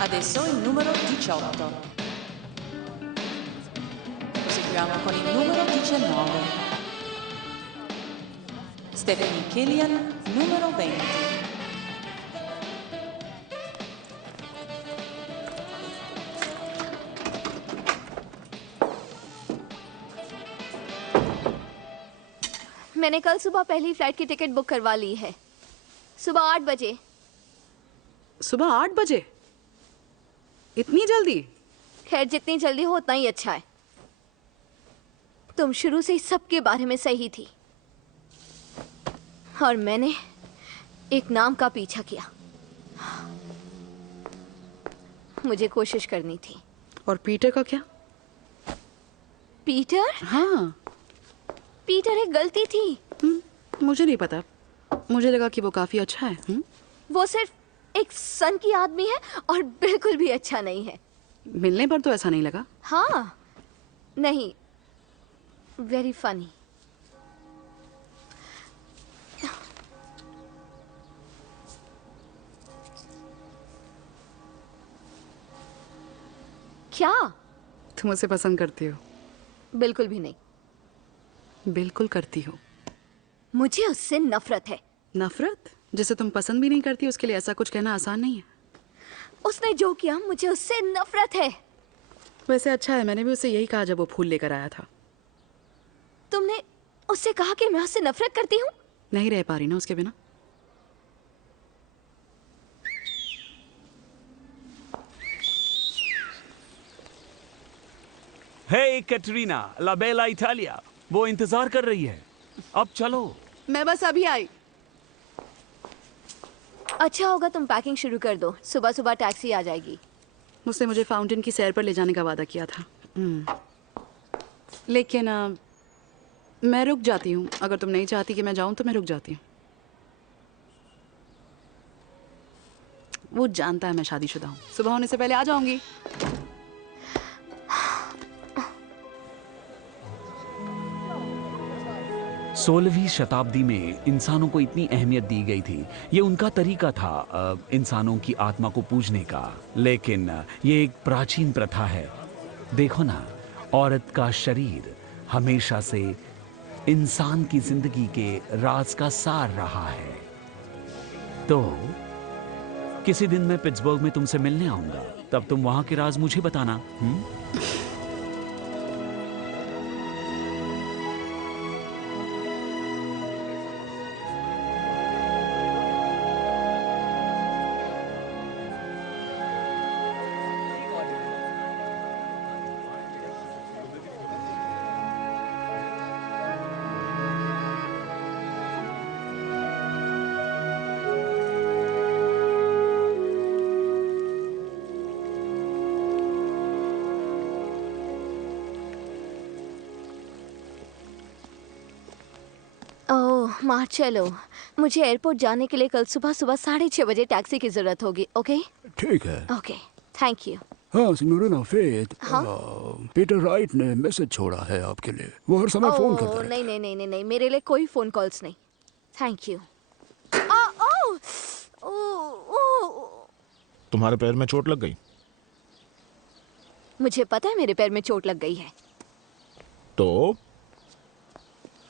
Adesso il numero 18. Proseguiamo con il numero 19. Stephanie Killian, numero 20. मैंने कल सुबह पहली फ्लाइट की टिकट बुक करवा ली है। सुबह 8 बजे। सुबह 8 बजे? इतनी जल्दी? खैर जितनी जल्दी हो उतना ही अच्छा है। तुम शुरू से ही सबके बारे में सही थी और मैंने एक नाम का पीछा किया। मुझे कोशिश करनी थी। और पीटर का क्या? पीटर? हाँ, पीटर एक गलती थी। मुझे नहीं पता, मुझे लगा कि वो काफी अच्छा है। वो सिर्फ एक सन की आदमी है और बिल्कुल भी अच्छा नहीं है। मिलने पर तो ऐसा नहीं लगा। हाँ, नहीं, वेरी फनी। क्या? तुम उसे पसंद करती हो? बिल्कुल भी नहीं। बिल्कुल करती हो। मुझे उससे नफरत है। नफरत? जिसे तुम पसंद भी नहीं करती उसके लिए ऐसा कुछ कहना आसान नहीं है। उसने जो किया मुझे उससे नफरत है। वैसे अच्छा है, मैंने भी उसे यही कहा जब वो फूल लेकर आया था। तुमने उससे कहा कि मैं उससे नफरत करती हूँ? नहीं रह पा रही ना उसके बिना। हे कैटरीना, ला बेला इटालिया, वो इंतजार कर रही है। अब चलो। मैं बस अभी आई। अच्छा होगा तुम पैकिंग शुरू कर दो, सुबह सुबह टैक्सी आ जाएगी। उसने मुझे फाउंटेन की सैर पर ले जाने का वादा किया था। लेकिन मैं रुक जाती हूँ। अगर तुम नहीं चाहती कि मैं जाऊँ तो मैं रुक जाती हूँ। वो जानता है मैं शादीशुदा हूँ। सुबह होने से पहले आ जाऊंगी। सोलहवीं शताब्दी में इंसानों को इतनी अहमियत दी गई थी। ये उनका तरीका था इंसानों की आत्मा को पूजने का। लेकिन ये एक प्राचीन प्रथा है। देखो ना, औरत का शरीर हमेशा से इंसान की जिंदगी के राज का सार रहा है। तो किसी दिन मैं पिट्सबर्ग में तुमसे मिलने आऊंगा, तब तुम वहां के राज मुझे बताना। ओह मार्चेलो, मुझे एयरपोर्ट जाने के लिए कल सुबह 6:30 बजे टैक्सी की जरूरत होगी। ओके? ठीक है। Okay, thank you. हाँ सिग्नोरिना फेथ, हाँ? पीटर राइट ने मैसेज छोड़ा है आपके लिए। वो हर समय फोन करता है। नहीं नहीं नहीं नहीं नहीं, मेरे लिए कोई फोन कॉल्स नहीं। Thank you. तुम्हारे पैर में चोट लग गई? मुझे पता है मेरे पैर में चोट लग गई है। तो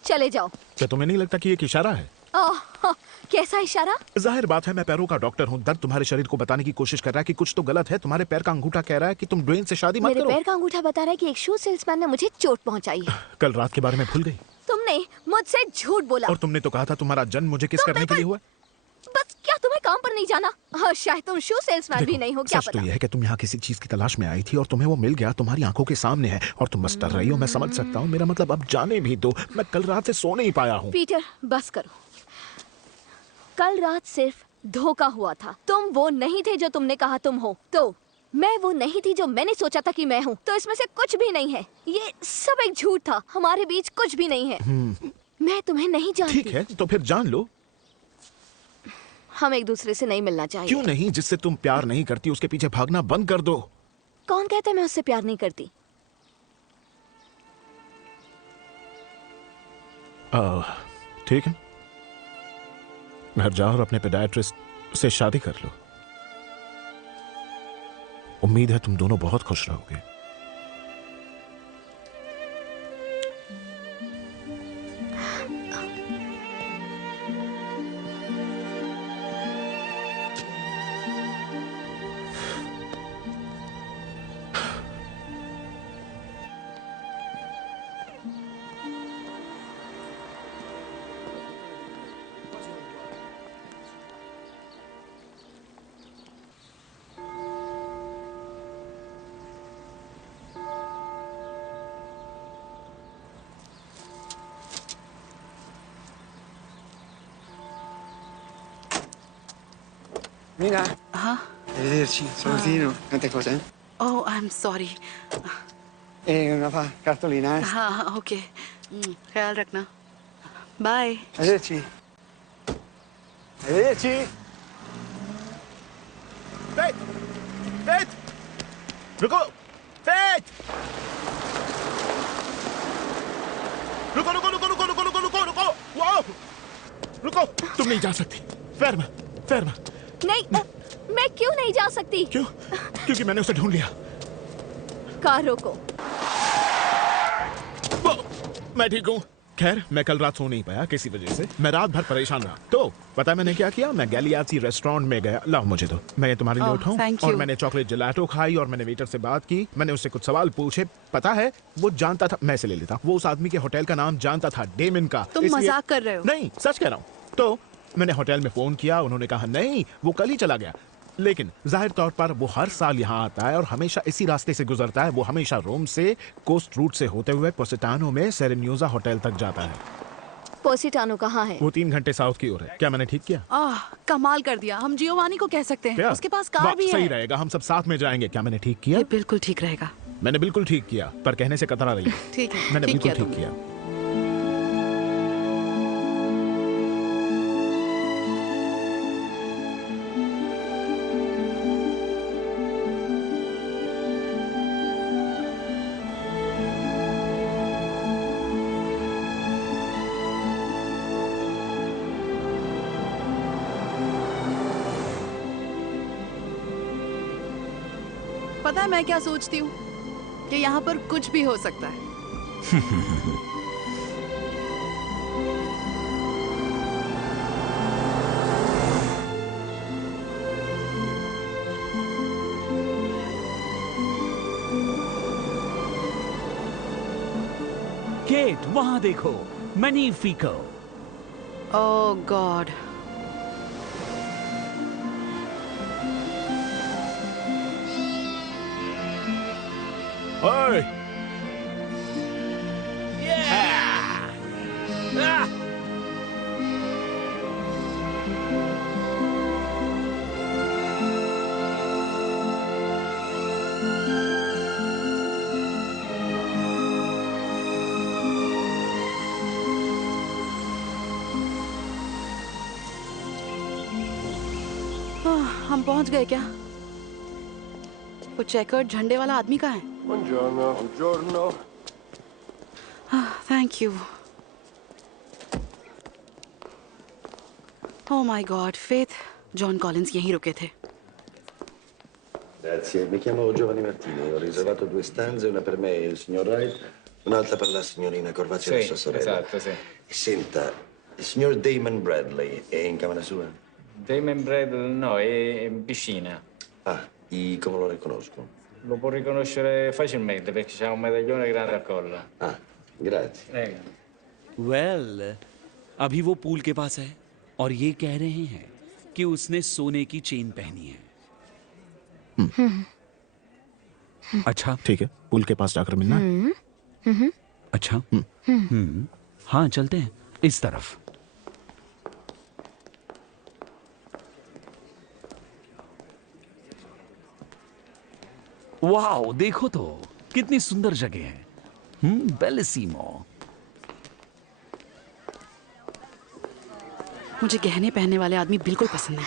चले जाओ। क्या तुम्हें नहीं लगता कि एक इशारा है? कैसा इशारा? जाहिर बात है मैं पैरों का डॉक्टर हूँ। दर्द तुम्हारे शरीर को बताने की कोशिश कर रहा है कि कुछ तो गलत है। तुम्हारे पैर का अंगूठा कह रहा है कि तुम ड्वेन से शादी मत मेरे करो। पैर का अंगूठा बता रहा है कि एक शू सेल्समैन ने मुझे चोट पहुंचाई है। कल रात के बारे में भूल गई? तुमने मुझसे झूठ बोला। और तुमने तो कहा था तुम्हारा जन्म मुझे किस करने के लिए हुआ? बस क्या तुम्हें काम पर नहीं जाना? शायद तुम शू सेल्समैन भी नहीं हो, क्या सच पता। तो यह है कि तुम यहाँ किसी चीज की तलाश में आई थी और तुम्हें वो मिल गया, तुम्हारी आंखों के सामने है और तुम बस डर रही हो। मैं समझ सकता हूँ। मेरा मतलब अब जाने भी दो। मैं कल रात से सो नहीं पाया हूँ। पीटर बस करो। कल रात सिर्फ धोखा हुआ था। तुम वो नहीं थे जो तुमने कहा तुम हो। तो मैं वो नहीं थी जो मैंने सोचा था कि मैं हूँ। तो इसमें से कुछ भी नहीं है। ये सब एक झूठ था। हमारे बीच कुछ भी नहीं है। मैं तुम्हें नहीं जानती। ठीक है तो फिर जान लो। हम एक दूसरे से नहीं मिलना चाहिए। क्यों नहीं? जिससे तुम प्यार नहीं करती उसके पीछे भागना बंद कर दो। कौन कहता है मैं उससे प्यार नहीं करती? ठीक है, घर जाओ और अपने पेडियाट्रिस्ट से शादी कर लो। उम्मीद है तुम दोनों बहुत खुश रहोगे। Mina, arrivederci, Ah. salutino, tante cose. Oh, I'm sorry. E una cartolina, eh? हाँ, ओके, ख्याल रखना। Bye. Arrivederci. Arrivederci. Faith! Faith! रुको! Faith! रुको रुको रुको रुको रुको रुको रुको रुको! वाओ! रुको! तुम नहीं जा सकती। फेर्मा, फेर्मा। नहीं, मैं क्यों नहीं जा सकती? क्यों? क्योंकि मैंने उसे ढूंढ लिया। कार रोको। मैं ठीक हूँ। खैर, मैं कल रात सो नहीं पाया किसी वजह से। मैं रात भर परेशान रहा। तो पता है मैंने क्या किया? मैं गैलियाची रेस्टोरेंट में गया। लाओ मुझे दो, मैं तुम्हारे लिए उठाऊं। thank और you. मैंने चॉकलेट जलाटो खाई और मैंने वेटर से बात की। मैंने उससे कुछ सवाल पूछे। पता है वो जानता था, मैं से ले लेता। वो उस आदमी के होटल का नाम जानता था, डेमन का। तुम इसलिए- मजाक कर रहे हो? नहीं, सच कह रहा हूँ। तो मैंने होटल में फोन किया, उन्होंने कहा नहीं, वो कल ही चला गया। लेकिन जाहिर तौर पर वो हर साल यहाँ आता है और हमेशा इसी रास्ते से गुजरता है। वो हमेशा रोम से कोस्ट रूट से होते हुए पोसिटानो में सेरेन्यूजा होटल तक जाता है। पोसिटानो कहाँ है? वो 3 घंटे साउथ की ओर है। क्या मैंने ठीक किया? कमाल कर दिया। हम जियोवानी को कह सकते हैं। क्या? उसके पास कार वाह, भी सही है। रहेगा, हम सब साथ में जाएंगे। क्या मैंने ठीक किया? ये बिल्कुल ठीक रहेगा। मैंने बिल्कुल ठीक किया, पर कहने से कतरा रही है। ठीक है, मैंने ठीक बिल्कुल किया ठीक तुमने। किया। पता है मैं क्या सोचती हूँ कि यहाँ पर कुछ भी हो सकता है। केट, वहां देखो, मैनिफिको। ओह गॉड। ओए! हम पहुंच गए क्या? वो चेकर्ड झंडे वाला आदमी कहाँ है? Buongiorno, buongiorno. Thank you. Oh my God, faith, John Collins यहीं रुके थे। Grazie, mi chiamo Giovanni Martini, ho riservato 2 stanze, una per me e il signor Wright, un'altra per la signorina Corvaccio e sua sorella. esatto, sì. E senta, il signor Damon Bradley è in camera sua? Damon Bradley no, è in piscina. Ah, e come lo riconosco? Lo può riconoscere facilmente perché c'ha un medaglione grande al collo. Ah, grazie. Prego. Well, अभी वो pool के पास है और ये कह रहे हैं कि उसने सोने की चेन पहनी है। अच्छा, ठीक है, पुल के पास जाकर मिलना है। अच्छा, हाँ चलते हैं इस तरफ। वाओ, देखो तो कितनी सुंदर जगह है। बेलिसिमो। मुझे गहने पहनने वाले आदमी बिल्कुल पसंद नहीं।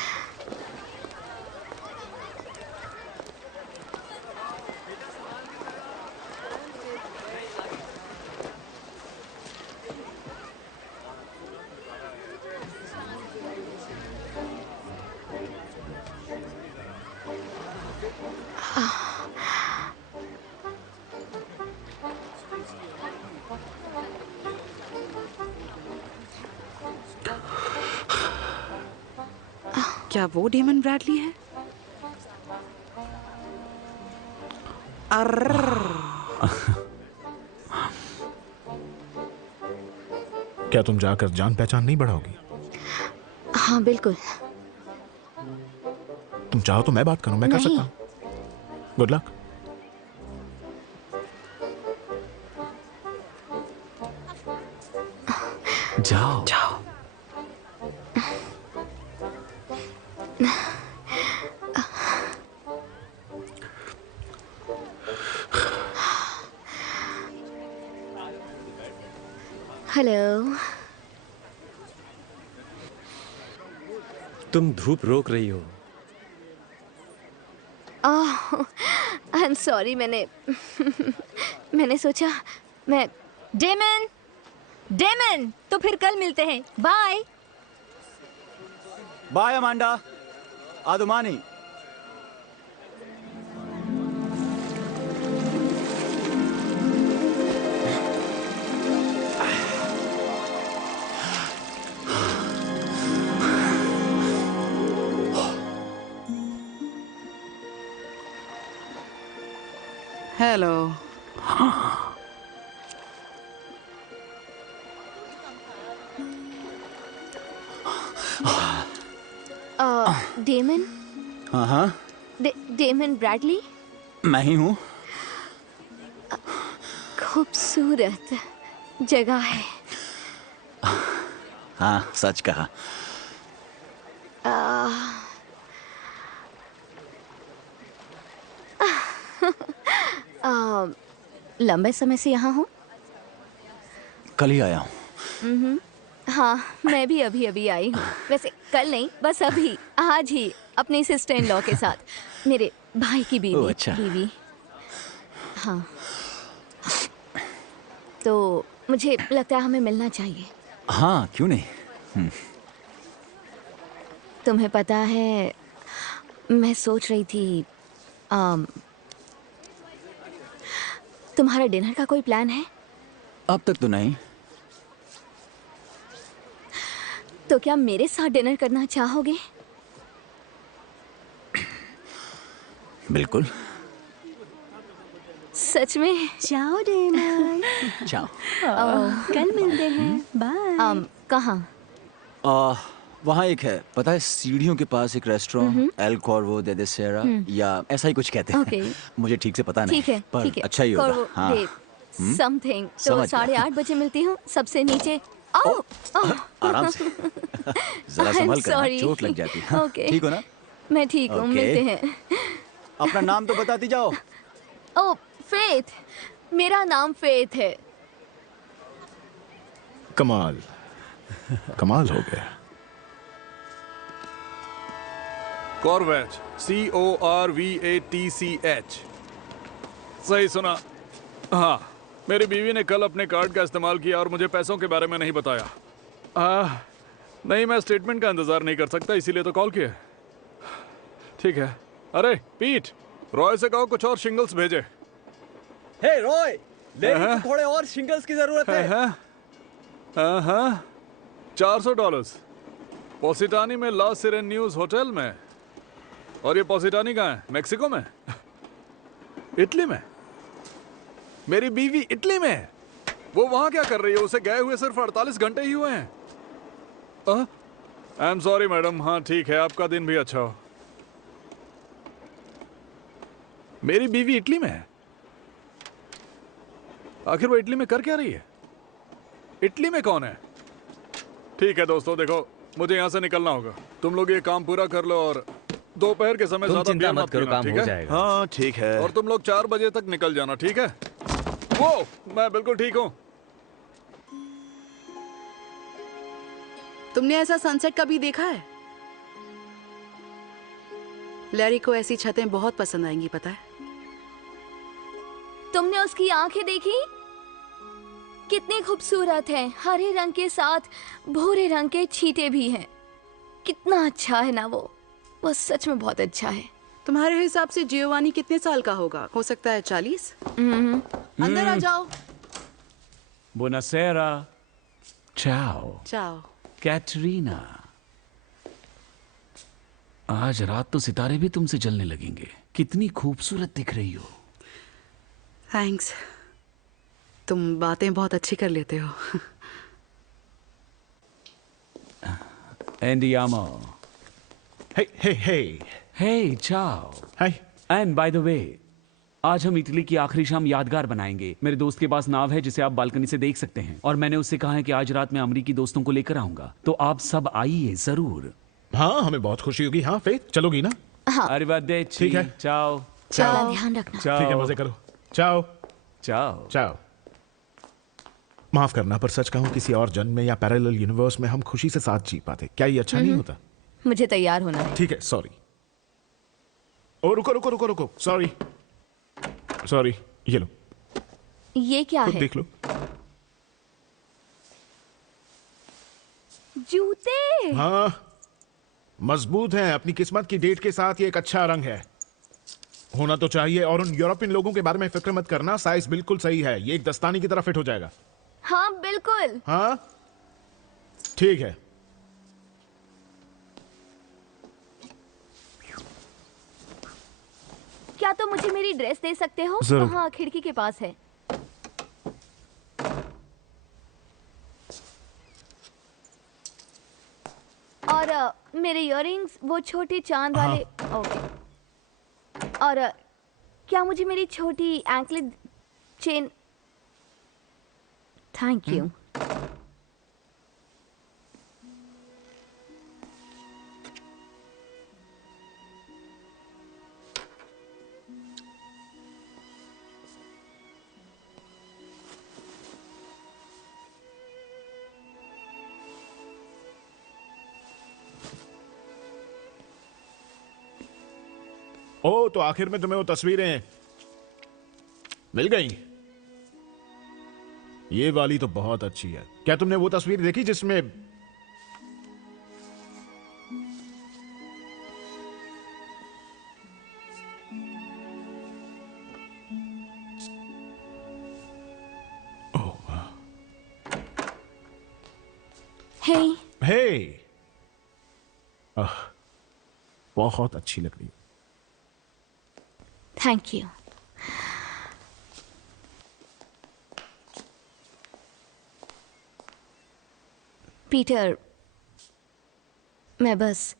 क्या वो डेमन ब्रैडली है? क्या तुम जाकर जान पहचान नहीं बढ़ाओगी? हाँ बिल्कुल। तुम चाहो तो मैं बात करूं, मैं कर नहीं। सकता हूं। Good luck. जाओ जाओ। हेलो। तुम धूप रोक रही हो। आई एम सॉरी, मैंने सोचा मैं। डेमन, डेमन, तो फिर कल मिलते हैं। बाय। Bye Amanda. आदुमानी। हेलो। डेमन। हाँ, डेमन ब्रैडली। मैं ही हूँ। खूबसूरत जगह है। हाँ, सच कहा। लंबे समय से यहाँ हूँ। कल ही आया हूँ। हाँ, मैं भी अभी अभी आई हूँ। वैसे कल नहीं, बस अभी, आज ही, अपनी सिस्टर इन लॉ के साथ, मेरे भाई की बीवी। ओह, अच्छा। बीवी। हाँ। तो मुझे लगता है हमें मिलना चाहिए। हाँ, क्यों नहीं। तुम्हें पता है, मैं सोच रही थी, तुम्हारा डिनर का कोई प्लान है? अब तक तो नहीं। तो क्या मेरे साथ डिनर करना चाहोगे? बिल्कुल। सच में? जाओ डेमन। जाओ। कल मिलते हैं। बाय। कहाँ? वहाँ एक है, पता है, सीढ़ियों के पास एक रेस्टोरेंट, एल कॉर्वो दे सेरा, या ऐसा ही कुछ कहते हैं। Okay. मुझे ठीक से पता नहीं, ठीक है, पर ठीक है। अच्छा ही होगा। हाँ। समथिंग। तो समझ गया। 8:30 बजे मिलती हूँ, सबसे नीचे। आराम से। जरा संभल कर, हाँ, चोट लग जाती है। Okay. ठीक हो ना? मैं ठीक हूँ, Okay. मिलते हैं। अपना नाम तो बताती जाओ। ओह, फेथ। मेरा नाम फेथ है। कमाल, कमाल हो गया। कॉर्वेच, CORVATCH। सही सुना। हाँ, मेरी बीवी ने कल अपने कार्ड का इस्तेमाल किया और मुझे पैसों के बारे में नहीं बताया। नहीं, मैं स्टेटमेंट का इंतजार नहीं कर सकता, इसीलिए तो कॉल किया। ठीक है। अरे पीट, रॉय से कहो कुछ और शिंगल्स भेजे। हे रॉय, लेडी को थोड़े और शिंगल्स की जरूरत है। हाँ, $400 पोसिटानी में ला सिरेन्यूज होटल में। और ये पोसिटानी कहाँ है? मेक्सिको में? इटली में? मेरी बीवी इटली में है। वो वहां क्या कर रही है? उसे गए हुए सिर्फ 48 घंटे ही हुए हैं। I am sorry madam. हाँ ठीक है, आपका दिन भी अच्छा हो। मेरी बीवी इटली में है। आखिर वो इटली में कर क्या रही है? इटली में कौन है? ठीक है दोस्तों, देखो मुझे यहाँ से निकलना होगा। तुम लोग ये काम पूरा कर लो और दोपहर के समय ज्यादा बियर मत पीना, ठीक है? हाँ ठीक है। और तुम लोग 4 बजे तक निकल जाना, ठीक है? वो मैं बिल्कुल ठीक हूँ। तुमने ऐसा सनसेट कभी देखा है? लैरी को ऐसी छतें बहुत पसंद आएंगी, पता है? तुमने उसकी आंखें देखी? कितनी खूबसूरत है। हरे रंग के साथ भूरे रंग के छींटे भी हैं। कितना अच्छा है ना वो सच में बहुत अच्छा है। तुम्हारे हिसाब से जियोवानी कितने साल का होगा? हो सकता है 40। अंदर आ जाओ। बुनासेरा। चाओ। चाओ। कैटरीना। आज रात तो सितारे भी तुमसे जलने लगेंगे। कितनी खूबसूरत दिख रही हो। थैंक्स। तुम बातें बहुत अच्छी कर लेते हो। Andiamo. Hey, ciao. Hi. And by the way, आज हम इटली की आखिरी शाम यादगार बनाएंगे। मेरे दोस्त के पास नाव है जिसे आप बालकनी से देख सकते हैं, और मैंने उससे कहा है कि आज रात मैं अमरीकी दोस्तों को लेकर आऊंगा, तो आप सब आइए जरूर। हाँ, हमें बहुत खुशी होगी। हाँ फेथ, चलोगी ना? हाँ। Arrivederci. ठीक है। Ciao. चलो, ध्यान रखना। ठीक है, मजे करो। चाओ। चाओ। चाओ। माफ करना, पर सच कहूं, किसी और जन्म में या पैरेलल यूनिवर्स में हम खुशी से साथ जी पाते। क्या ये अच्छा नहीं होता? मुझे तैयार होना है। ठीक है, सॉरी। ओ रुको रुको रुको रुको, सॉरी सॉरी, ये लो। ये क्या खुद है? देख लो। जूते। हाँ, मजबूत हैं। अपनी किस्मत की डेट के साथ ये एक अच्छा रंग है। होना तो चाहिए। और उन यूरोपियन लोगों के बारे में फिक्र मत करना, साइज बिल्कुल सही है। ये एक दस्तानी की तरह फिट हो जाएगा। हाँ बिल्कुल। हाँ ठीक है। क्या तुम मुझे मेरी ड्रेस दे सकते हो? जरूर। हाँ, खिड़की के पास है। और मेरे इयररिंग्स वो छोटे चांद वाले। ओके। और क्या मुझे मेरी छोटी anklet chain? Thank you. Oh, तो आखिर में तुम्हें वो तस्वीरें मिल गई। ये वाली तो बहुत अच्छी है। क्या तुमने वो तस्वीर देखी जिसमें हे बहुत अच्छी लग रही है। Thank you. पीटर, मैं बस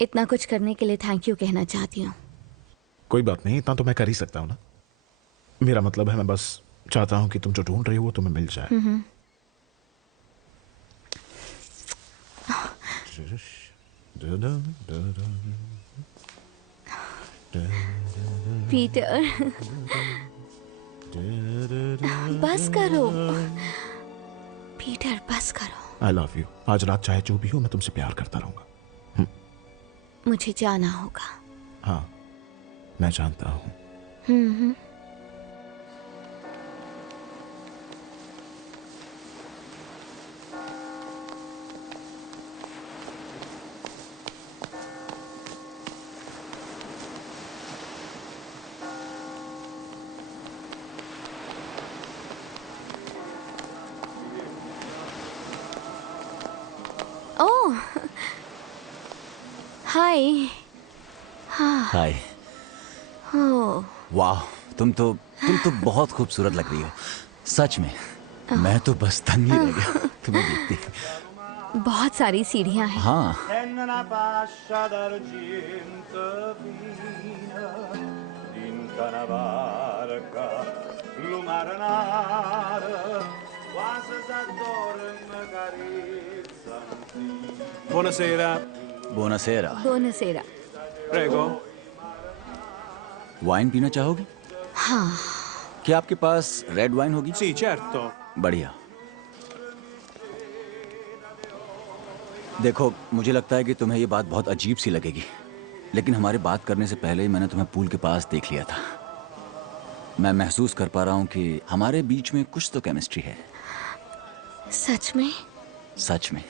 इतना कुछ करने के लिए थैंक यू कहना चाहती हूँ। कोई बात नहीं, इतना तो मैं कर ही सकता हूँ ना। मेरा मतलब है, मैं बस चाहता हूँ कि तुम जो ढूंढ रही हो वो तुम्हें मिल जाए। पीटर, बस करो। पीटर, बस करो। I love you. आज रात चाहे जो भी हो, मैं तुमसे प्यार करता रहूंगा। मुझे जाना होगा। हाँ, मैं जानता हूँ। ओह, हाय। हाँ। हाय। ओह, वाह, तुम तो बहुत खूबसूरत लग रही हो। सच में, मैं तो बस तंग ही रह गया तुम्हें देखते। बहुत सारी सीढ़ियाँ हैं। हाँ। Buonasera. Buonasera. Buonasera. Prego. Wine पीना चाहोगी? हाँ। क्या आपके पास रेड वाइन होगी? Sì, certo. बढ़िया। देखो, मुझे लगता है कि तुम्हें ये बात बहुत अजीब सी लगेगी, लेकिन हमारे बात करने से पहले ही मैंने तुम्हें पूल के पास देख लिया था। मैं महसूस कर पा रहा हूँ कि हमारे बीच में कुछ तो केमिस्ट्री है। सच में? सच में।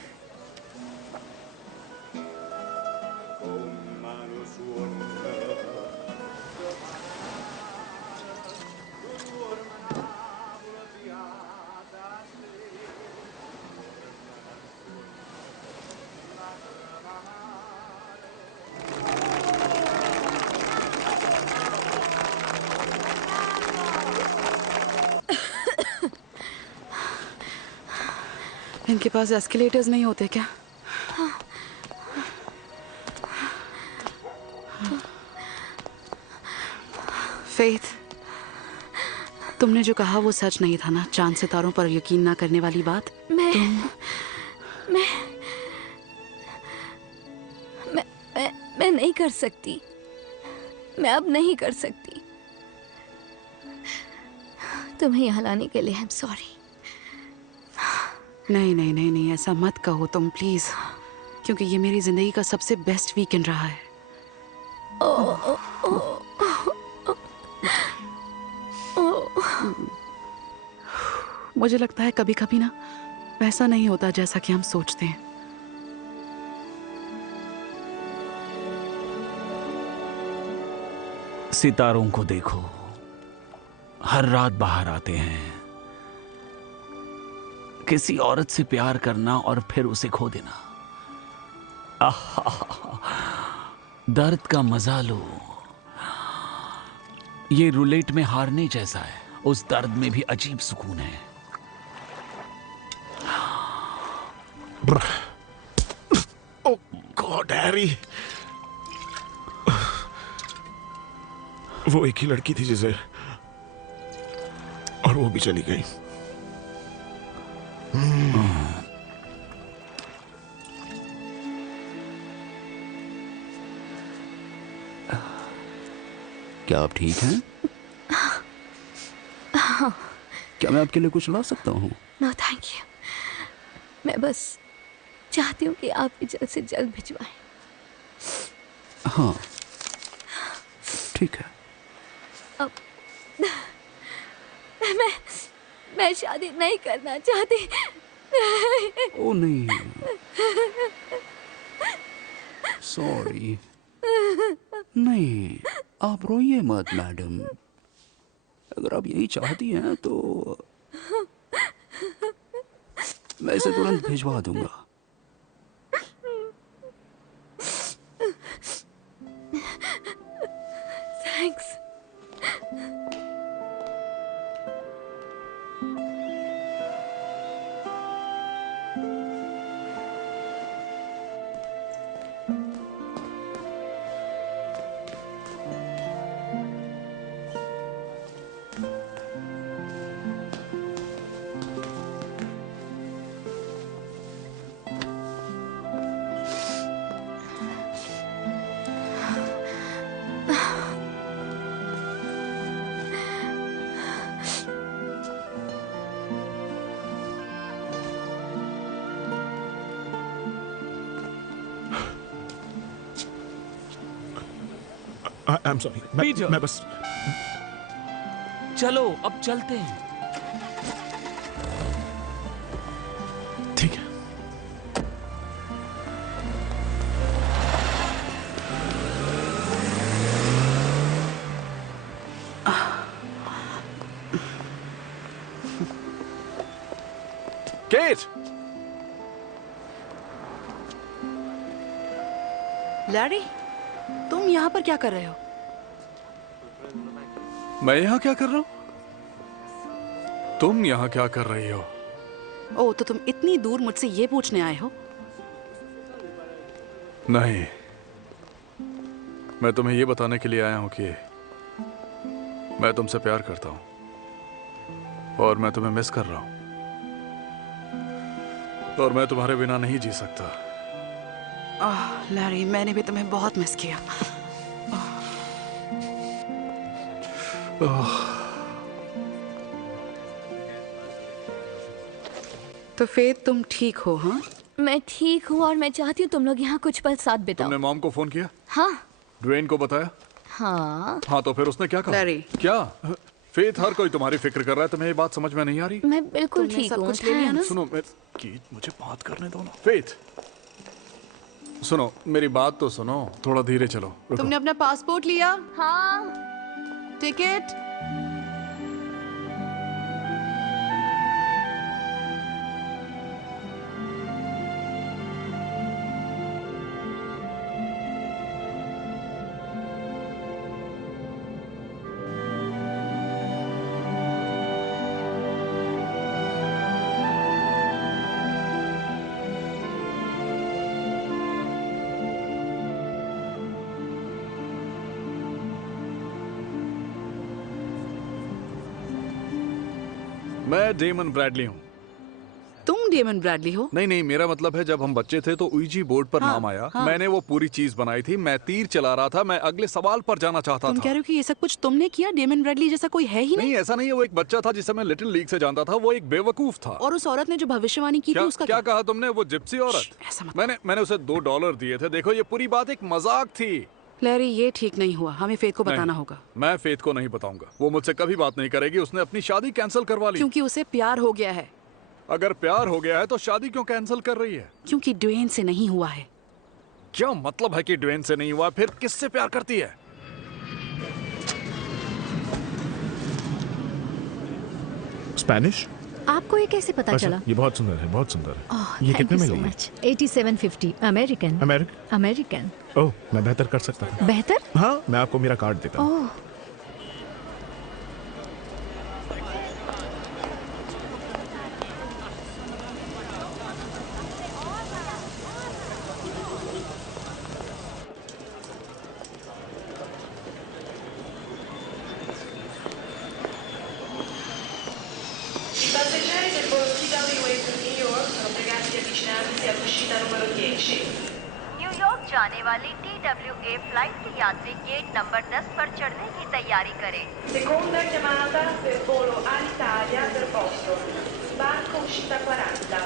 इनके पास एस्केलेटर्स नहीं होते क्या? फेथ, तुमने जो कहा वो सच नहीं था ना? चांद सितारों पर यकीन ना करने वाली बात। मैं नहीं कर सकती। मैं अब नहीं कर सकती। तुम्हें यहाँ लाने के लिए आई एम सॉरी। नहीं नहीं नहीं नहीं, ऐसा मत कहो तुम प्लीज, क्योंकि ये मेरी जिंदगी का सबसे बेस्ट वीकेंड रहा है। मुझे लगता है कभी कभी ना वैसा नहीं होता जैसा कि हम सोचते हैं। सितारों को देखो, हर रात बाहर आते हैं। किसी औरत से प्यार करना और फिर उसे खो देना, दर्द का मजा लो। ये रूलेट में हारने जैसा है, उस दर्द में भी अजीब सुकून है। ओह गॉड हैरी, वो एक ही लड़की थी जिसे, और वो भी चली गई। क्या आप ठीक हैं? क्या मैं आपके लिए कुछ ला सकता हूँ? No thank you. मैं बस चाहती हूँ कि आप भी जल्द से जल्द भिजवाएं। हाँ ठीक है। अब मैं शादी नहीं करना चाहती। ओ नहीं, सॉरी। नहीं, आप रोइए मत मैडम। अगर आप यही चाहती हैं तो मैं इसे तुरंत भिजवा दूंगा। थैंक्स। I am sorry. मैं बस। चलो अब चलते हैं। ठीक है। केट, लैरी, तुम यहाँ पर क्या कर रहे हो? मैं यहाँ क्या कर रहा हूँ? तुम यहाँ क्या कर रही हो? ओह, तो तुम इतनी दूर मुझसे ये पूछने आए हो? नहीं, मैं तुम्हें ये बताने के लिए आया हूँ कि मैं तुमसे प्यार करता हूँ और मैं तुम्हें मिस कर रहा हूँ और मैं तुम्हारे बिना नहीं जी सकता। लैरी, मैंने भी तुम्हें बहुत मिस किया। तो फेथ, तुम ठीक हो? हाँ, मैं ठीक हूँ और मैं चाहती हूँ तुम लोग यहाँ कुछ पल साथ बिताओ। तुमने मॉम को फोन किया? हाँ। ड्वेन को बताया? हाँ। हाँ, तो फिर उसने क्या कहा? लैरी। क्या? फेथ, हर कोई तुम्हारी फिक्र कर रहा है, तुम्हें ये बात समझ में नहीं आ रही? मैं बिल्कुल ठीक हूँ। सब कुछ ले लिया ना? सुनो, मुझे बात करने दो ना। फेथ, सुनो, मेरी बात तो सुनो, थोड़ा धीरे चलो। रुको। तुमने अपना पासपोर्ट लिया? हाँ। टिकट? मैं डेमन ब्रैडली हूँ। तुम डेमन ब्रैडली हो? नहीं नहीं, मेरा मतलब है जब हम बच्चे थे तो उईजी बोर्ड पर नाम आया। मैंने वो पूरी चीज बनाई थी। मैं तीर चला रहा था। मैं अगले सवाल पर जाना चाहता था। तुम कह रहे हो कि ये सब कुछ तुमने किया? डेमन ब्रैडली जैसा कोई है ही नहीं। ऐसा नहीं है। वो एक बच्चा था जिसे मैं लिटिल लीग से जानता था। वो एक बेवकूफ था। और उस औरत ने जो भविष्यवाणी की थी उसका क्या कहा तुमने? वो जिप्सी औरत। मैंने उसे $2 दिए थे। देखो ये पूरी बात एक मजाक थी। लैरी, ये ठीक नहीं हुआ। हमें फेथ को बताना होगा। मैं फेथ को नहीं बताऊंगा। वो मुझसे कभी बात नहीं करेगी। उसने अपनी शादी कैंसिल करवा ली क्योंकि उसे प्यार हो गया है। अगर प्यार हो गया है तो शादी क्यों कैंसिल कर रही है? क्योंकि ड्वेन से नहीं हुआ है। क्या मतलब है कि ड्वेन से नहीं हुआ? फिर किससे प्यार करती है? स्पेनिश? आपको ये कैसे पता चला? ये बहुत सुंदर है, बहुत सुंदर है। ये कितने में ली? 8750 अमेरिकन। अमेरिकन। ओह, मैं बेहतर कर सकता था। बेहतर? हाँ, मैं आपको मेरा कार्ड देता हूँ। Passeggeri del volo TWA to New York sono pregati di avvicinarsi all'uscita numero 10. New York जाने वाली TWA फ्लाइट के यात्री गेट नंबर 10 पर चढ़ने की तैयारी करें। Seconda chiamata per volo Alitalia per Boston. Sbarco uscita 40.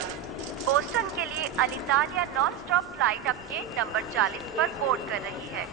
Boston के लिए अलितालिया नॉन स्टॉप फ्लाइट अब गेट नंबर 40 पर बोर्ड कर रही है।